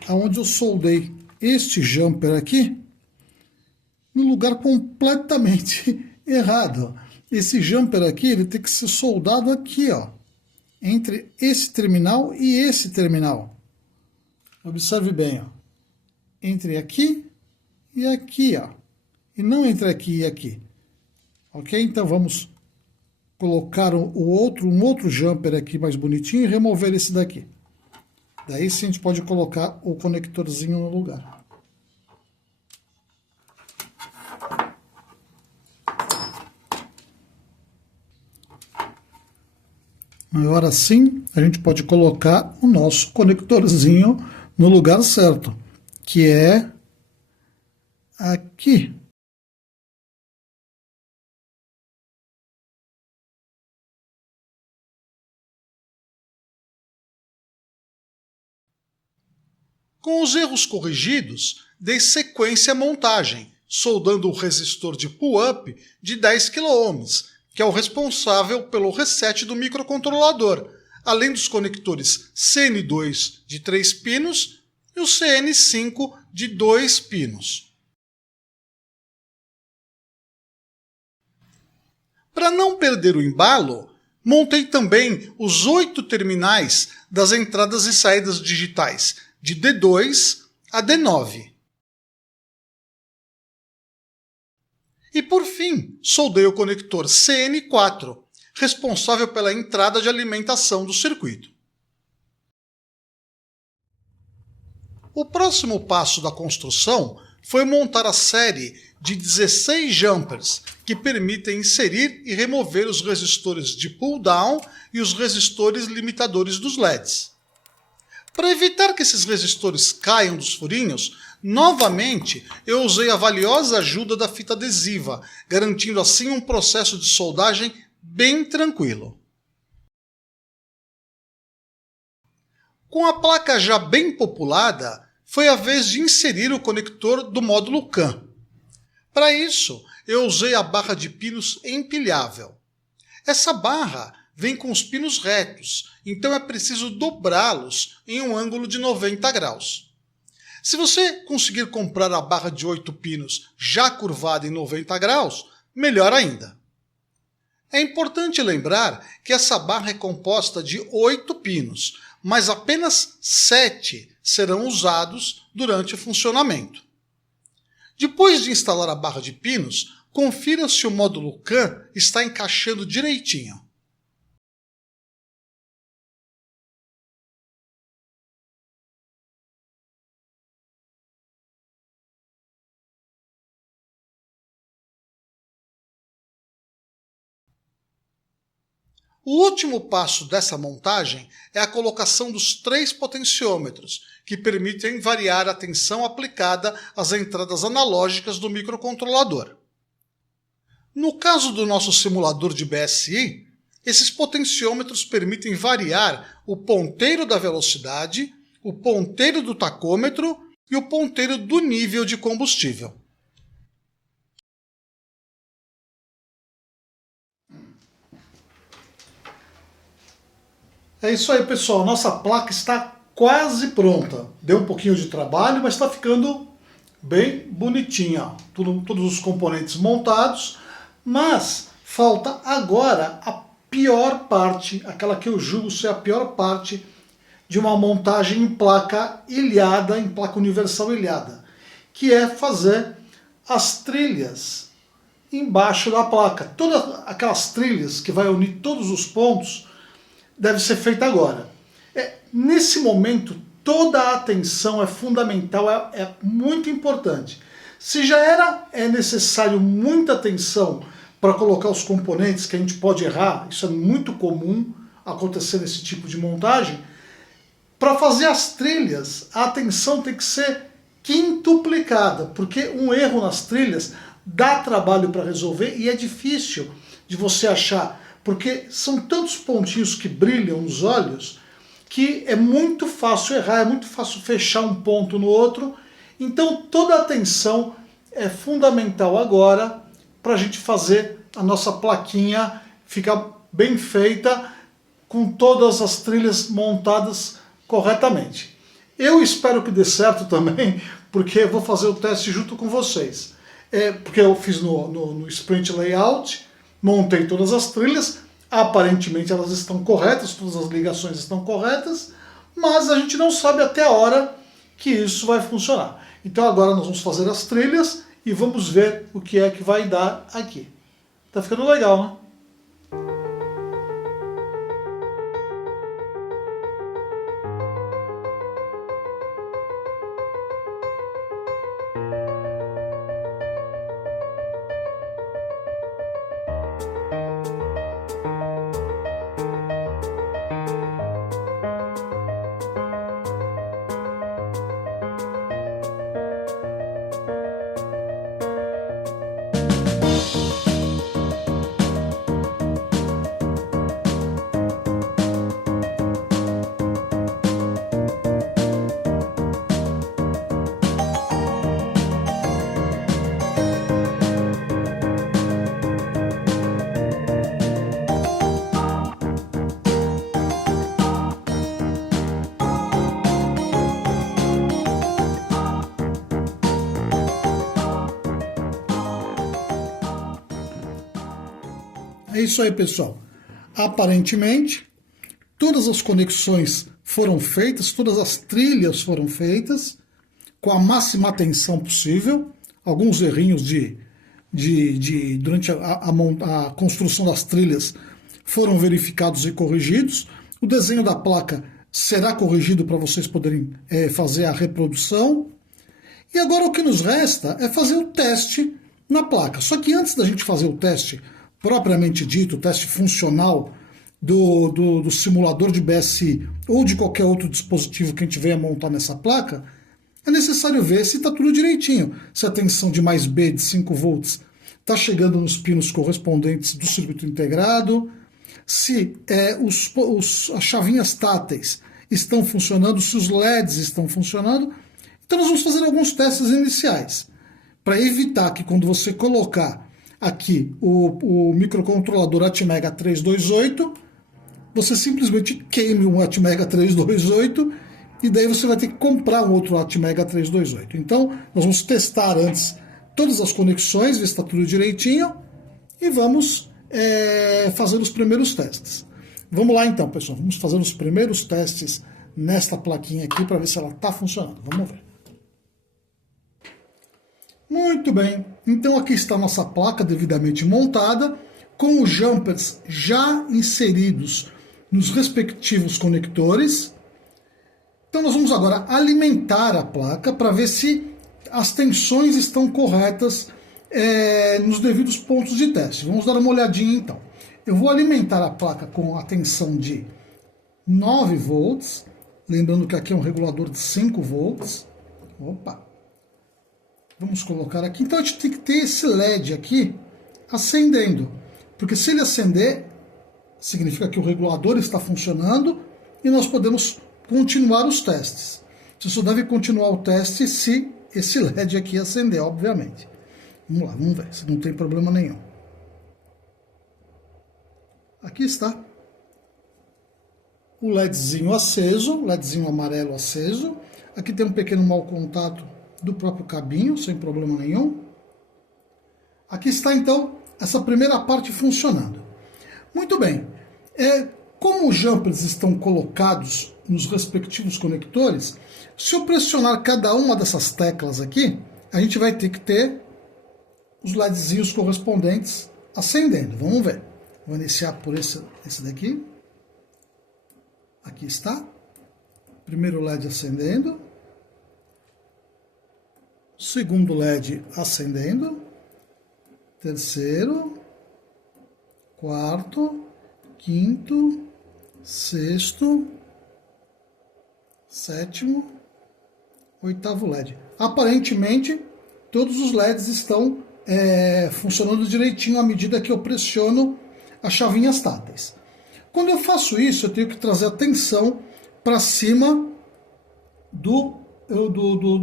onde eu soldei este jumper aqui no lugar completamente errado. Esse jumper aqui, ele tem que ser soldado aqui, ó, entre esse terminal e esse terminal. Observe bem, ó, entre aqui e aqui, ó, e não entre aqui e aqui. Ok? Então vamos colocar um outro jumper aqui mais bonitinho e remover esse daqui. Daí sim a gente pode colocar o conectorzinho no lugar. Agora sim, a gente pode colocar o nosso conectorzinho no lugar certo, que é aqui. Com os erros corrigidos, dei sequência à montagem, soldando o resistor de pull-up de 10 kΩ, que é o responsável pelo reset do microcontrolador, além dos conectores CN2 de 3 pinos e o CN5 de 2 pinos. Para não perder o embalo, montei também os 8 terminais das entradas e saídas digitais de D2 a D9. E por fim, soldei o conector CN4, responsável pela entrada de alimentação do circuito. O próximo passo da construção foi montar a série de 16 jumpers, que permitem inserir e remover os resistores de pull-down e os resistores limitadores dos LEDs. Para evitar que esses resistores caiam dos furinhos, novamente eu usei a valiosa ajuda da fita adesiva, garantindo assim um processo de soldagem bem tranquilo. Com a placa já bem populada, foi a vez de inserir o conector do módulo CAN. Para isso, eu usei a barra de pinos empilhável. Essa barra vem com os pinos retos, então é preciso dobrá-los em um ângulo de 90 graus. Se você conseguir comprar a barra de 8 pinos já curvada em 90 graus, melhor ainda. É importante lembrar que essa barra é composta de 8 pinos, mas apenas 7 serão usados durante o funcionamento. Depois de instalar a barra de pinos, confira se o módulo CAN está encaixando direitinho. O último passo dessa montagem é a colocação dos 3 potenciômetros, que permitem variar a tensão aplicada às entradas analógicas do microcontrolador. No caso do nosso simulador de BSI, esses potenciômetros permitem variar o ponteiro da velocidade, o ponteiro do tacômetro e o ponteiro do nível de combustível. É isso aí, pessoal. Nossa placa está quase pronta. Deu um pouquinho de trabalho, mas está ficando bem bonitinha. Todos os componentes montados, mas falta agora a pior parte, aquela que eu julgo ser a pior parte de uma montagem em placa ilhada, em placa universal ilhada, que é fazer as trilhas embaixo da placa. Todas aquelas trilhas que vai unir todos os pontos deve ser feita agora. Nesse momento, toda a atenção é fundamental, é muito importante. Se já é necessário muita atenção para colocar os componentes, que a gente pode errar, isso é muito comum acontecer nesse tipo de montagem, para fazer as trilhas, a atenção tem que ser quintuplicada, porque um erro nas trilhas dá trabalho para resolver e é difícil de você achar, porque são tantos pontinhos que brilham nos olhos que é muito fácil errar, é muito fácil fechar um ponto no outro. Então toda a atenção é fundamental agora para a gente fazer a nossa plaquinha ficar bem feita, com todas as trilhas montadas corretamente. Eu espero que dê certo também, porque eu vou fazer o teste junto com vocês. Porque eu fiz no Sprint Layout, montei todas as trilhas, aparentemente elas estão corretas, todas as ligações estão corretas, mas a gente não sabe até a hora que isso vai funcionar. Então agora nós vamos fazer as trilhas e vamos ver o que é que vai dar aqui. Tá ficando legal, né? É isso aí, pessoal. Aparentemente, todas as conexões foram feitas, todas as trilhas foram feitas com a máxima atenção possível. Alguns errinhos durante a construção das trilhas foram verificados e corrigidos. O desenho da placa será corrigido para vocês poderem fazer a reprodução. E agora o que nos resta é fazer o teste na placa. Só que antes da gente fazer o teste propriamente dito, o teste funcional do simulador de BSI ou de qualquer outro dispositivo que a gente venha montar nessa placa, é necessário ver se está tudo direitinho, se a tensão de mais B de 5 volts está chegando nos pinos correspondentes do circuito integrado, se as chavinhas táteis estão funcionando, se os LEDs estão funcionando. Então nós vamos fazer alguns testes iniciais, para evitar que quando você colocar aqui o microcontrolador Atmega 328, você simplesmente queime um Atmega 328 e daí você vai ter que comprar um outro Atmega 328. Então nós vamos testar antes todas as conexões, ver se está tudo direitinho e vamos fazer os primeiros testes. Vamos lá então, pessoal, vamos fazer os primeiros testes nesta plaquinha aqui para ver se ela está funcionando. Vamos ver. Muito bem, então aqui está a nossa placa devidamente montada, com os jumpers já inseridos nos respectivos conectores. Então nós vamos agora alimentar a placa para ver se as tensões estão corretas nos devidos pontos de teste. Vamos dar uma olhadinha então. Eu vou alimentar a placa com a tensão de 9 volts, lembrando que aqui é um regulador de 5 volts. Opa! Vamos colocar aqui. Então a gente tem que ter esse LED aqui acendendo, porque se ele acender, significa que o regulador está funcionando e nós podemos continuar os testes. Você só deve continuar o teste se esse LED aqui acender, obviamente. Vamos lá, vamos ver se não tem problema nenhum. Aqui está o LEDzinho aceso, LEDzinho amarelo aceso. Aqui tem um pequeno mau contato do próprio cabinho, sem problema nenhum. Aqui está então essa primeira parte funcionando. Muito bem, como os jumpers estão colocados nos respectivos conectores, se eu pressionar cada uma dessas teclas aqui, a gente vai ter que ter os LEDzinhos correspondentes acendendo. Vamos ver. Vou iniciar por esse daqui. Aqui está. Primeiro LED acendendo. Segundo LED acendendo. Terceiro. Quarto. Quinto. Sexto. Sétimo. Oitavo LED. Aparentemente, todos os LEDs estão funcionando direitinho à medida que eu pressiono as chavinhas táteis. Quando eu faço isso, eu tenho que trazer a tensão para cima do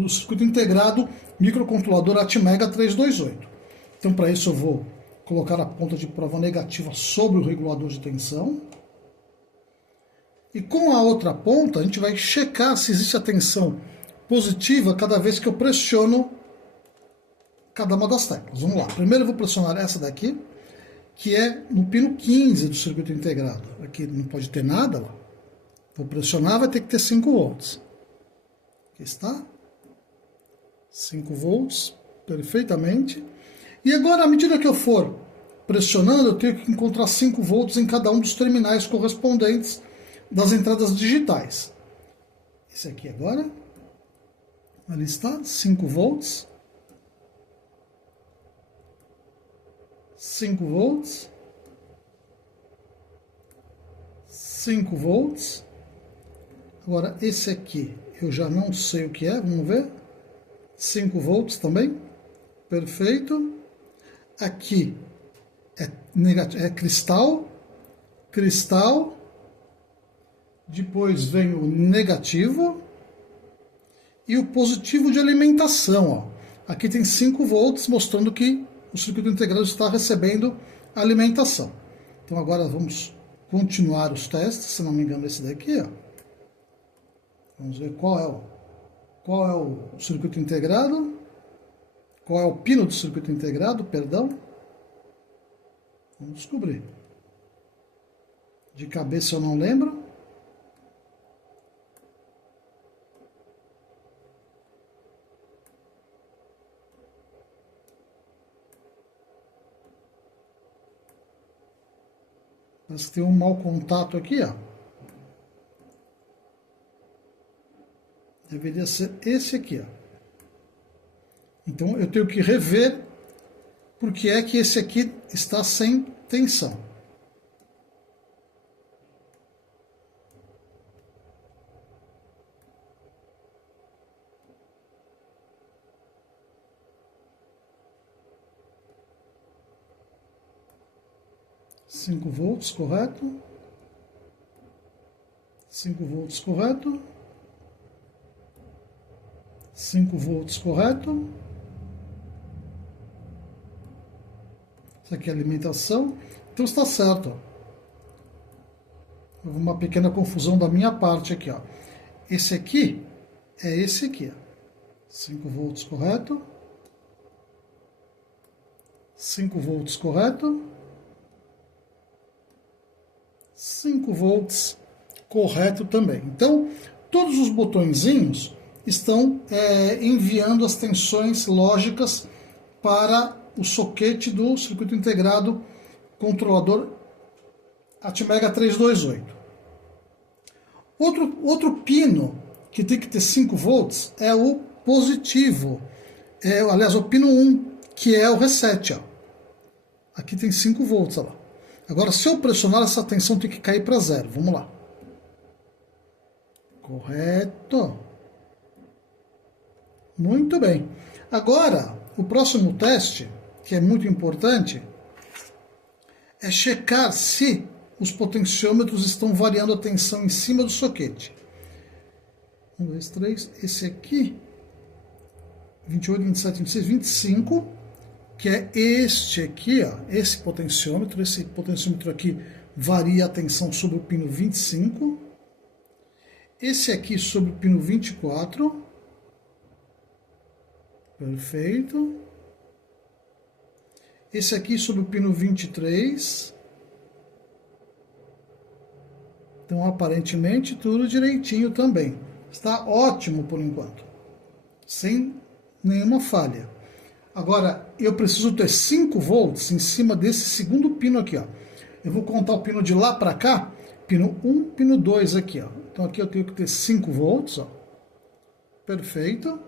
circuito integrado microcontrolador Atmega 328. Então, para isso, eu vou colocar a ponta de prova negativa sobre o regulador de tensão. E com a outra ponta, a gente vai checar se existe a tensão positiva cada vez que eu pressiono cada uma das teclas. Vamos lá. Primeiro eu vou pressionar essa daqui, que é no pino 15 do circuito integrado. Aqui não pode ter nada lá. Vou pressionar, vai ter que ter 5 volts. Aqui está. 5 volts, perfeitamente. E agora, à medida que eu for pressionando, eu tenho que encontrar 5 volts em cada um dos terminais correspondentes das entradas digitais. Esse aqui agora. Ali está, 5 volts. 5 volts. 5 volts. Agora, esse aqui, eu já não sei o que é, vamos ver. 5 volts também. Perfeito. Aqui é cristal. Cristal. Depois vem o negativo. E o positivo de alimentação. Ó. Aqui tem 5 volts, mostrando que o circuito integrado está recebendo alimentação. Então agora vamos continuar os testes, se não me engano esse daqui. Ó. Vamos ver qual é o circuito integrado. Qual é o pino do circuito integrado, perdão. Vamos descobrir. De cabeça eu não lembro. Parece que tem um mau contato aqui, ó. Deveria ser esse aqui, ó. Então eu tenho que rever por que é que esse aqui está sem tensão. Cinco volts, correto? 5 volts, correto? 5 volts, correto? Isso aqui é alimentação. Então está certo. Houve uma pequena confusão da minha parte aqui. Ó. Esse aqui é esse aqui. 5 volts, correto? 5 volts, correto? 5 volts, correto também. Então, todos os botõezinhos estão enviando as tensões lógicas para o soquete do circuito integrado controlador Atmega 328. Outro pino que tem que ter 5 volts é o positivo. Aliás, o pino 1, que é o reset. Ó. Aqui tem 5 volts. Ó lá. Agora, se eu pressionar, essa tensão tem que cair para 0. Vamos lá. Correto. Muito bem. Agora, o próximo teste, que é muito importante, é checar se os potenciômetros estão variando a tensão em cima do soquete. 1, 2, 3. Esse aqui, 28, 27, 26, 25, que é este aqui, ó, esse potenciômetro. Esse potenciômetro aqui varia a tensão sobre o pino 25. Esse aqui sobre o pino 24. Perfeito. Esse aqui sobre o pino 23. Então, aparentemente, tudo direitinho também. Está ótimo por enquanto. Sem nenhuma falha. Agora, eu preciso ter 5 volts em cima desse segundo pino aqui. Ó. Eu vou contar o pino de lá para cá. Pino 1, pino 2 aqui. Ó. Então, aqui eu tenho que ter 5 volts. Ó. Perfeito.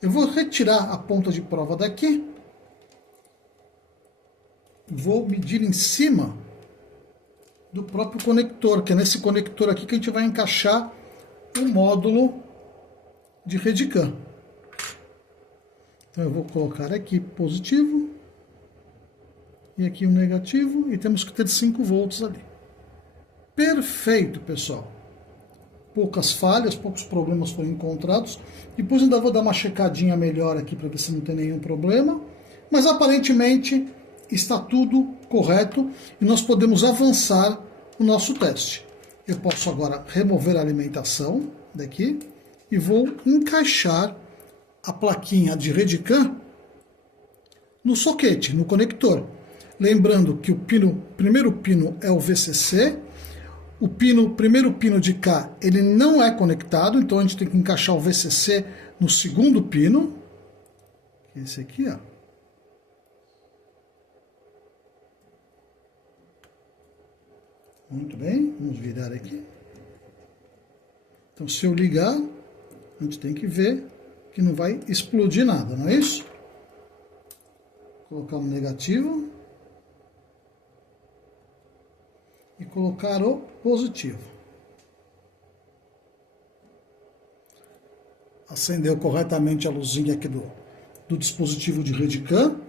Eu vou retirar a ponta de prova daqui. Vou medir em cima do próprio conector, que é nesse conector aqui que a gente vai encaixar o módulo de Redicam. Então eu vou colocar aqui positivo e aqui um negativo e temos que ter 5 volts ali. Perfeito, pessoal. Poucas falhas, poucos problemas foram encontrados. Depois ainda vou dar uma checadinha melhor aqui para ver se não tem nenhum problema. Mas aparentemente está tudo correto e nós podemos avançar o nosso teste. Eu posso agora remover a alimentação daqui e vou encaixar a plaquinha de Redicam no soquete, no conector. Lembrando que o primeiro pino é o VCC, o primeiro pino de cá ele não é conectado, então a gente tem que encaixar o VCC no segundo pino, esse aqui, ó. Muito bem, vamos virar aqui. Então, se eu ligar, a gente tem que ver que não vai explodir nada, não é isso? Vou colocar um negativo e colocar o positivo. Acendeu corretamente a luzinha aqui do dispositivo de Redicam.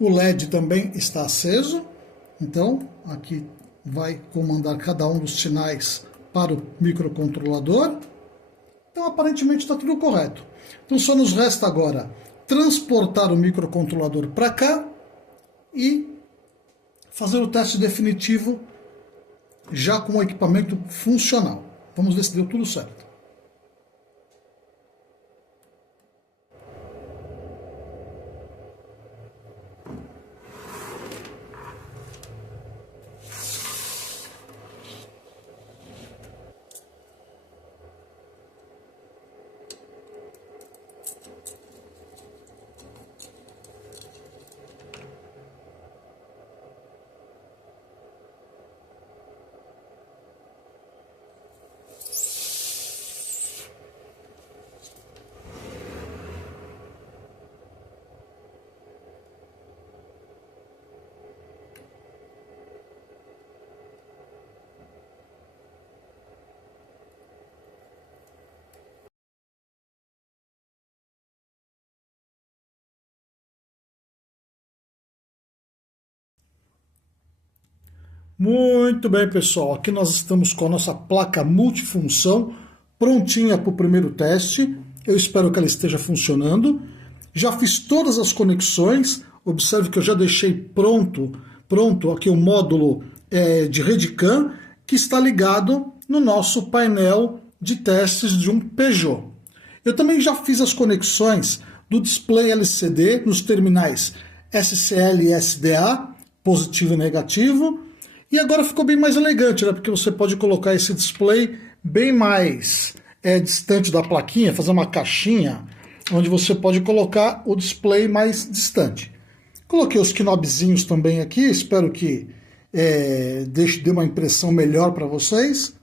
O LED também está aceso, então aqui vai comandar cada um dos sinais para o microcontrolador. Então, aparentemente está tudo correto. Então, só nos resta agora transportar o microcontrolador para cá e fazer o teste definitivo já com o equipamento funcional. Vamos ver se deu tudo certo. Muito bem, pessoal. Aqui nós estamos com a nossa placa multifunção prontinha para o primeiro teste. Eu espero que ela esteja funcionando. Já fiz todas as conexões. Observe que eu já deixei pronto aqui o módulo de Redcam, que está ligado no nosso painel de testes de um Peugeot. Eu também já fiz as conexões do display LCD nos terminais SCL e SDA, positivo e negativo. E agora ficou bem mais elegante, né? Porque você pode colocar esse display bem mais distante da plaquinha, fazer uma caixinha onde você pode colocar o display mais distante. Coloquei os knobzinhos também aqui, espero que dê uma impressão melhor para vocês.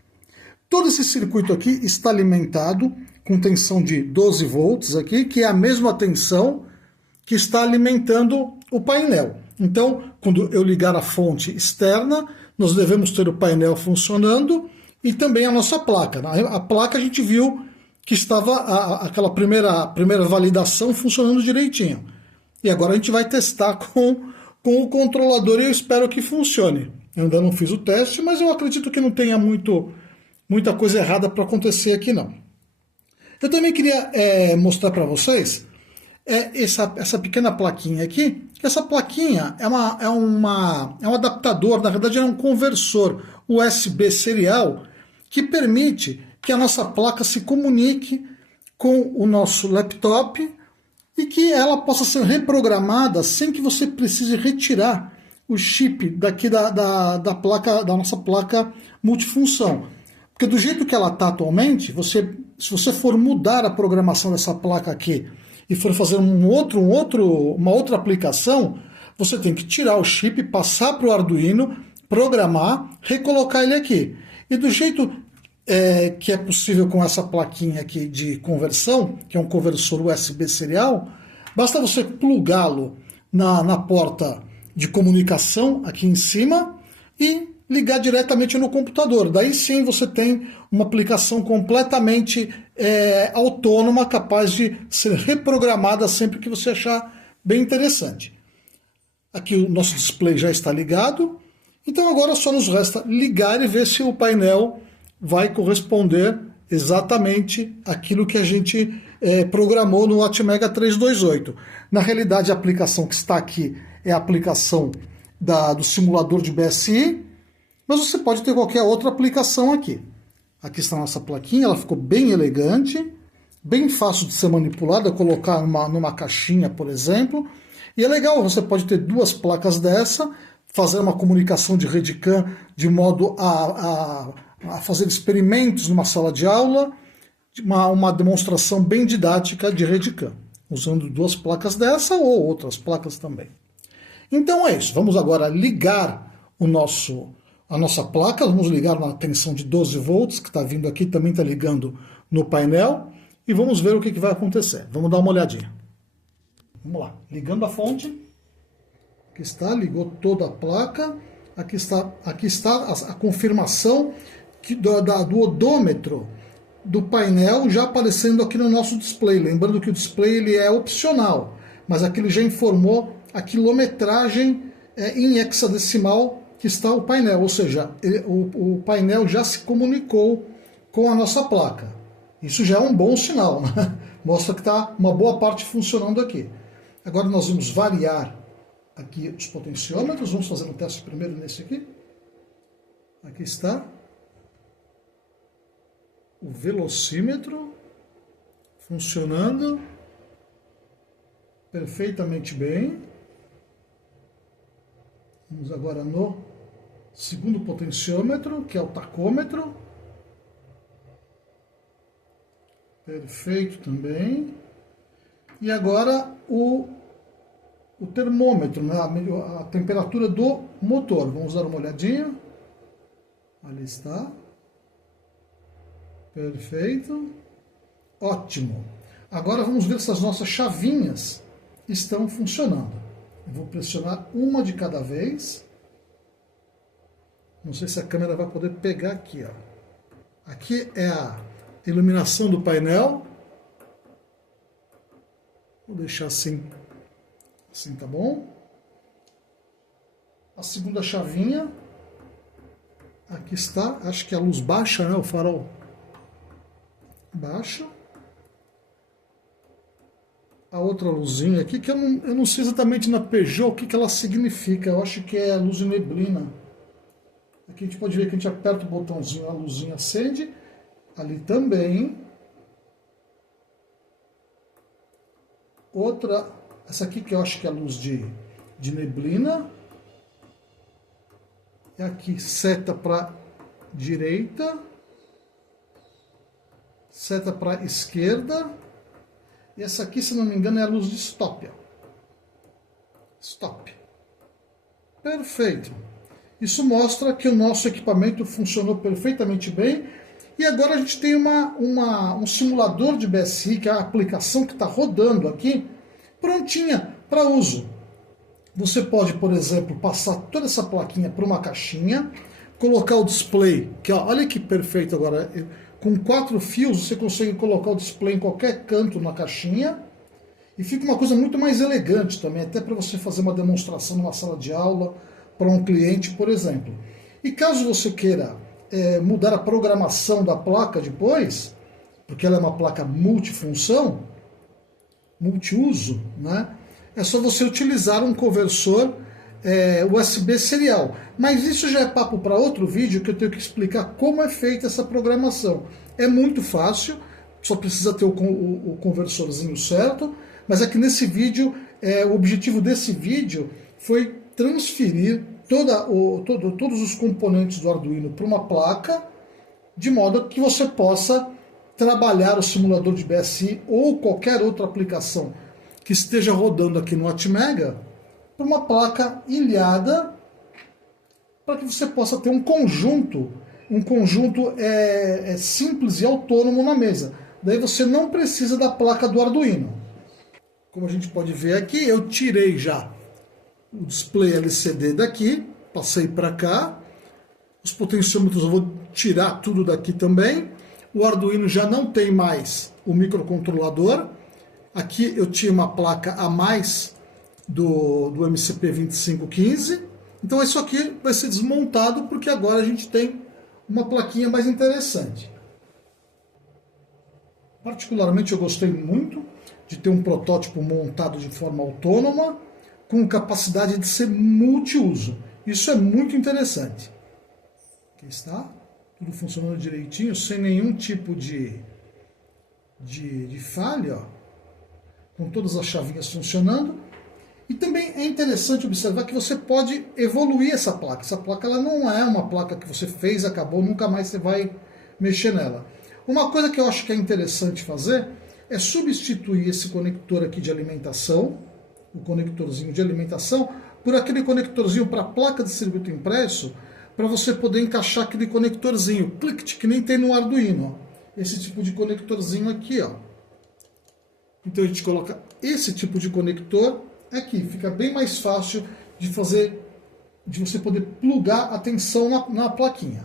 Todo esse circuito aqui está alimentado com tensão de 12 volts aqui, que é a mesma tensão que está alimentando o painel. Então, quando eu ligar a fonte externa, nós devemos ter o painel funcionando e também a nossa placa. A placa a gente viu que estava aquela primeira validação funcionando direitinho. E agora a gente vai testar com o controlador e eu espero que funcione. Eu ainda não fiz o teste, mas eu acredito que não tenha muita coisa errada para acontecer aqui não. Eu também queria mostrar para vocês essa pequena plaquinha aqui. Essa plaquinha é um adaptador, na verdade é um conversor USB serial que permite que a nossa placa se comunique com o nosso laptop e que ela possa ser reprogramada sem que você precise retirar o chip daqui da placa, da nossa placa multifunção. Porque do jeito que ela está atualmente, se você for mudar a programação dessa placa aqui e for fazer uma outra aplicação, você tem que tirar o chip, passar para o Arduino, programar, recolocar ele aqui. E do jeito que é possível com essa plaquinha aqui de conversão, que é um conversor USB serial, basta você plugá-lo na porta de comunicação aqui em cima e ligar diretamente no computador. Daí sim você tem uma aplicação completamente autônoma, capaz de ser reprogramada sempre que você achar bem interessante. Aqui o nosso display já está ligado, então agora só nos resta ligar e ver se o painel vai corresponder exatamente aquilo que a gente programou no Atmega 328. Na realidade, a aplicação que está aqui é a aplicação do simulador de BSI, mas você pode ter qualquer outra aplicação aqui. Aqui está a nossa plaquinha, ela ficou bem elegante, bem fácil de ser manipulada, colocar numa caixinha, por exemplo. E é legal, você pode ter duas placas dessa, fazer uma comunicação de Redcam de modo a fazer experimentos numa sala de aula, uma demonstração bem didática de Redcam, usando duas placas dessa ou outras placas também. Então é isso, vamos agora ligar a nossa placa, vamos ligar na tensão de 12 volts, que está vindo aqui, também está ligando no painel, e vamos ver o que vai acontecer. Vamos dar uma olhadinha. Vamos lá, ligando a fonte, aqui está, ligou toda a placa, aqui está a confirmação do odômetro do painel já aparecendo aqui no nosso display. Lembrando que o display ele é opcional, mas aqui ele já informou a quilometragem em hexadecimal que está o painel, ou seja, o painel já se comunicou com a nossa placa. Isso já é um bom sinal, né? Mostra que está uma boa parte funcionando aqui. Agora nós vamos variar aqui os potenciômetros, vamos fazer um teste primeiro nesse aqui. Aqui está o velocímetro funcionando perfeitamente bem. Vamos agora no segundo potenciômetro, que é o tacômetro. Perfeito também. E agora o termômetro, né? A temperatura do motor. Vamos dar uma olhadinha. Ali está. Perfeito. Ótimo. Agora vamos ver se as nossas chavinhas estão funcionando. Eu vou pressionar uma de cada vez. Não sei se a câmera vai poder pegar aqui, ó. Aqui é a iluminação do painel. Vou deixar assim. Assim tá bom. A segunda chavinha. Aqui está, acho que a luz baixa, né? O farol baixa. A outra luzinha aqui, que eu não sei exatamente na Peugeot o que ela significa. Eu acho que é a luz de neblina. Aqui a gente pode ver que a gente aperta o botãozinho, a luzinha acende. Ali também. Outra, essa aqui que eu acho que é a luz de neblina. E aqui seta para direita. Seta para esquerda. E essa aqui, se não me engano, é a luz de stop. Ó. Stop. Perfeito. Isso mostra que o nosso equipamento funcionou perfeitamente bem. E agora a gente tem um simulador de BSI, que é a aplicação que está rodando aqui, prontinha para uso. Você pode, por exemplo, passar toda essa plaquinha para uma caixinha, colocar o display, que ó, olha que perfeito agora. Com 4 fios você consegue colocar o display em qualquer canto na caixinha e fica uma coisa muito mais elegante também, até para você fazer uma demonstração numa sala de aula para um cliente, por exemplo. E caso você queira mudar a programação da placa depois, porque ela é uma placa multifunção, multiuso, né? É só você utilizar um conversor USB serial. Mas isso já é papo para outro vídeo, que eu tenho que explicar como é feita essa programação. É muito fácil, só precisa ter o conversorzinho certo, mas aqui nesse vídeo, o objetivo desse vídeo foi transferir todos os componentes do Arduino para uma placa, de modo que você possa trabalhar o simulador de BSI ou qualquer outra aplicação que esteja rodando aqui no Atmega para uma placa ilhada, para que você possa ter um conjunto simples e autônomo na mesa. Daí você não precisa da placa do Arduino. Como a gente pode ver aqui, eu tirei já o display LCD daqui, passei para cá. Os potenciômetros eu vou tirar tudo daqui também. O Arduino já não tem mais o microcontrolador. Aqui eu tinha uma placa a mais do MCP2515. Então isso aqui vai ser desmontado porque agora a gente tem uma plaquinha mais interessante. Particularmente eu gostei muito de ter um protótipo montado de forma autônoma com capacidade de ser multiuso. Isso é muito interessante. Aqui está, tudo funcionando direitinho, sem nenhum tipo de falha, ó, com todas as chavinhas funcionando. E também é interessante observar que você pode evoluir essa placa. Essa placa ela não é uma placa que você fez, acabou, nunca mais você vai mexer nela. Uma coisa que eu acho que é interessante fazer é substituir esse conector aqui de alimentação, o conectorzinho de alimentação, por aquele conectorzinho para a placa de circuito impresso, para você poder encaixar aquele conectorzinho, click, que nem tem no Arduino. Ó. Esse tipo de conectorzinho aqui, ó. Então a gente coloca esse tipo de conector aqui, fica bem mais fácil de você poder plugar a tensão na plaquinha.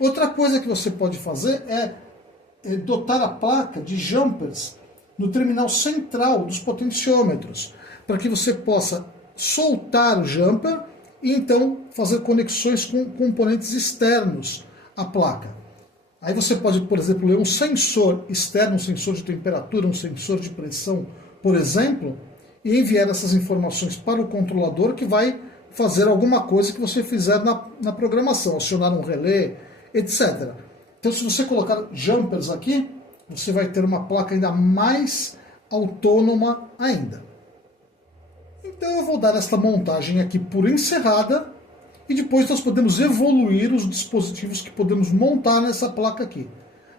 Outra coisa que você pode fazer é dotar a placa de jumpers no terminal central dos potenciômetros, para que você possa soltar o jumper e então fazer conexões com componentes externos à placa. Aí você pode, por exemplo, ler um sensor externo, um sensor de temperatura, um sensor de pressão, por exemplo, e enviar essas informações para o controlador que vai fazer alguma coisa que você fizer na programação, acionar um relé, etc. Então, se você colocar jumpers aqui, você vai ter uma placa ainda mais autônoma ainda. Então eu vou dar esta montagem aqui por encerrada e depois nós podemos evoluir os dispositivos que podemos montar nessa placa aqui.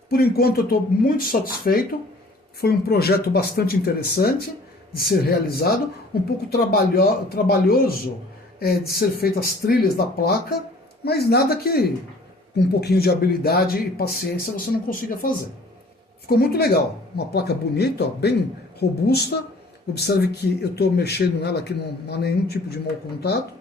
Por enquanto eu estou muito satisfeito, foi um projeto bastante interessante de ser realizado, um pouco trabalhoso de ser feitas as trilhas da placa, mas nada que com um pouquinho de habilidade e paciência você não consiga fazer. Ficou muito legal, uma placa bonita, ó, bem robusta. Observe que eu estou mexendo nela aqui, não há nenhum tipo de mau contato.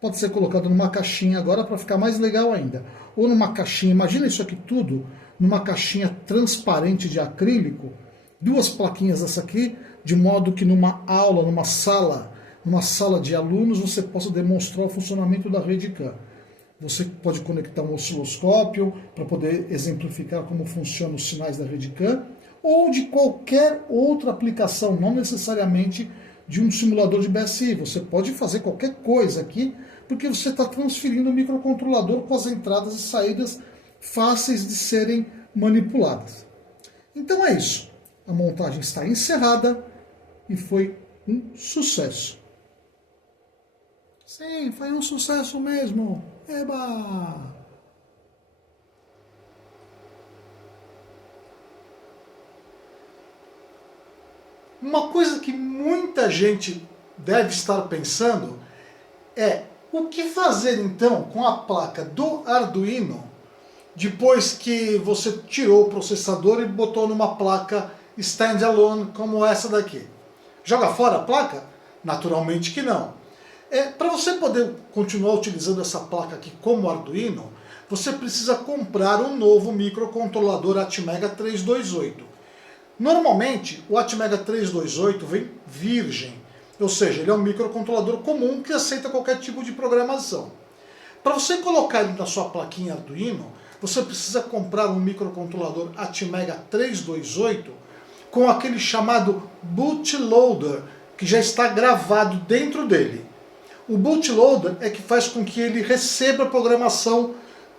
Pode ser colocado numa caixinha agora para ficar mais legal ainda. Ou numa caixinha, imagina isso aqui tudo, numa caixinha transparente de acrílico, 2 plaquinhas dessa aqui, de modo que numa aula, numa sala de alunos, você possa demonstrar o funcionamento da rede CAN. Você pode conectar um osciloscópio para poder exemplificar como funcionam os sinais da Redcam, ou de qualquer outra aplicação, não necessariamente de um simulador de BSI. Você pode fazer qualquer coisa aqui, porque você está transferindo o microcontrolador com as entradas e saídas fáceis de serem manipuladas. Então é isso. A montagem está encerrada e foi um sucesso. Sim, foi um sucesso mesmo. Eba! Uma coisa que muita gente deve estar pensando é o que fazer então com a placa do Arduino depois que você tirou o processador e botou numa placa standalone como essa daqui. Joga fora a placa? Naturalmente que não. Para você poder continuar utilizando essa placa aqui como Arduino, você precisa comprar um novo microcontrolador Atmega 328. Normalmente, o Atmega 328 vem virgem, ou seja, ele é um microcontrolador comum que aceita qualquer tipo de programação. Para você colocar ele na sua plaquinha Arduino, você precisa comprar um microcontrolador Atmega 328 com aquele chamado bootloader, que já está gravado dentro dele. O bootloader é que faz com que ele receba a programação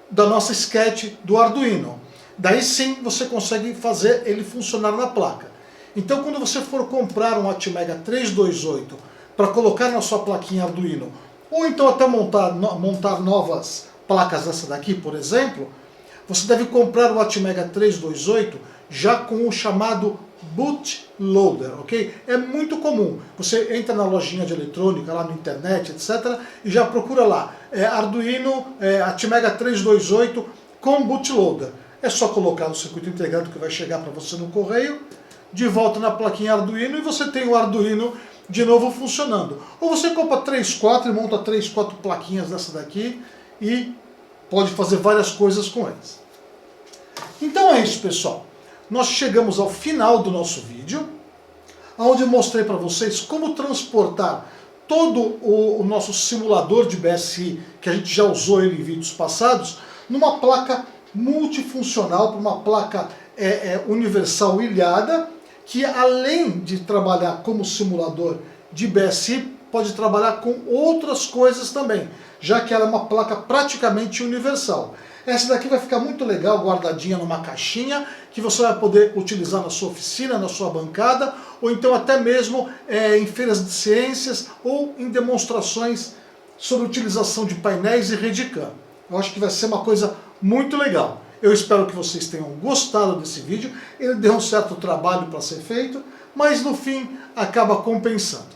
da nossa sketch do Arduino. Daí sim você consegue fazer ele funcionar na placa. Então quando você for comprar um Atmega 328 para colocar na sua plaquinha Arduino, ou então até montar novas placas dessa daqui, por exemplo, você deve comprar o Atmega 328 já com o chamado bootloader, ok? É muito comum. Você entra na lojinha de eletrônica, lá na internet, etc. e já procura lá, Arduino Atmega 328 com bootloader. É só colocar no circuito integrado que vai chegar para você no correio, de volta na plaquinha Arduino e você tem o Arduino de novo funcionando. Ou você compra 3, 4 e monta 3, 4 plaquinhas dessa daqui e pode fazer várias coisas com eles. Então é isso, pessoal. Nós chegamos ao final do nosso vídeo, onde eu mostrei para vocês como transportar todo o nosso simulador de BSI, que a gente já usou ele em vídeos passados, numa placa multifuncional, para uma placa universal ilhada, que além de trabalhar como simulador de BSI, pode trabalhar com outras coisas também, já que ela é uma placa praticamente universal. Essa daqui vai ficar muito legal, guardadinha numa caixinha, que você vai poder utilizar na sua oficina, na sua bancada, ou então até mesmo em feiras de ciências, ou em demonstrações sobre utilização de painéis e Redcam. Eu acho que vai ser uma coisa muito legal. Eu espero que vocês tenham gostado desse vídeo. Ele deu um certo trabalho para ser feito, mas no fim acaba compensando.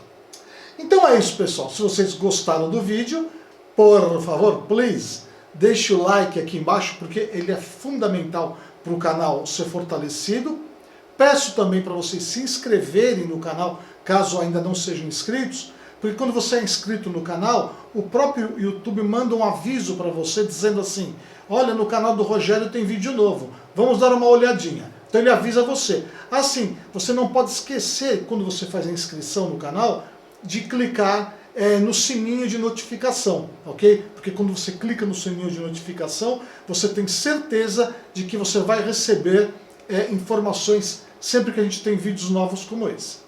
Então é isso, pessoal. Se vocês gostaram do vídeo, por favor, please, deixe o like aqui embaixo, porque ele é fundamental para o canal ser fortalecido. Peço também para vocês se inscreverem no canal, caso ainda não sejam inscritos, porque quando você é inscrito no canal, o próprio YouTube manda um aviso para você dizendo assim: olha, no canal do Rogério tem vídeo novo, vamos dar uma olhadinha. Então ele avisa você. Assim, você não pode esquecer, quando você faz a inscrição no canal, de clicar no sininho de notificação, ok? Porque quando você clica no sininho de notificação, você tem certeza de que você vai receber informações sempre que a gente tem vídeos novos como esse.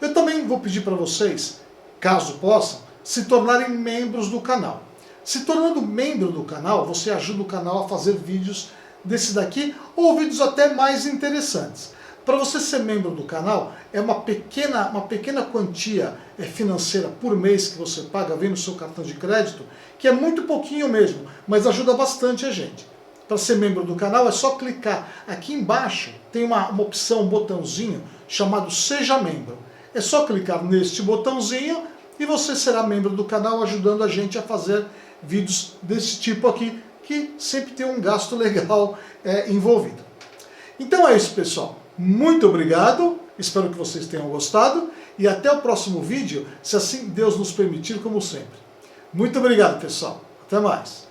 Eu também vou pedir para vocês, caso possam, se tornarem membros do canal. Se tornando membro do canal, você ajuda o canal a fazer vídeos desse daqui, ou vídeos até mais interessantes. Para você ser membro do canal, é uma pequena quantia financeira por mês que você paga, vem no seu cartão de crédito, que é muito pouquinho mesmo, mas ajuda bastante a gente. Para ser membro do canal é só clicar aqui embaixo, tem uma opção, um botãozinho chamado Seja Membro. É só clicar neste botãozinho e você será membro do canal, ajudando a gente a fazer vídeos desse tipo aqui, que sempre tem um gasto legal envolvido. Então é isso, pessoal. Muito obrigado, espero que vocês tenham gostado e até o próximo vídeo, se assim Deus nos permitir, como sempre. Muito obrigado, pessoal. Até mais.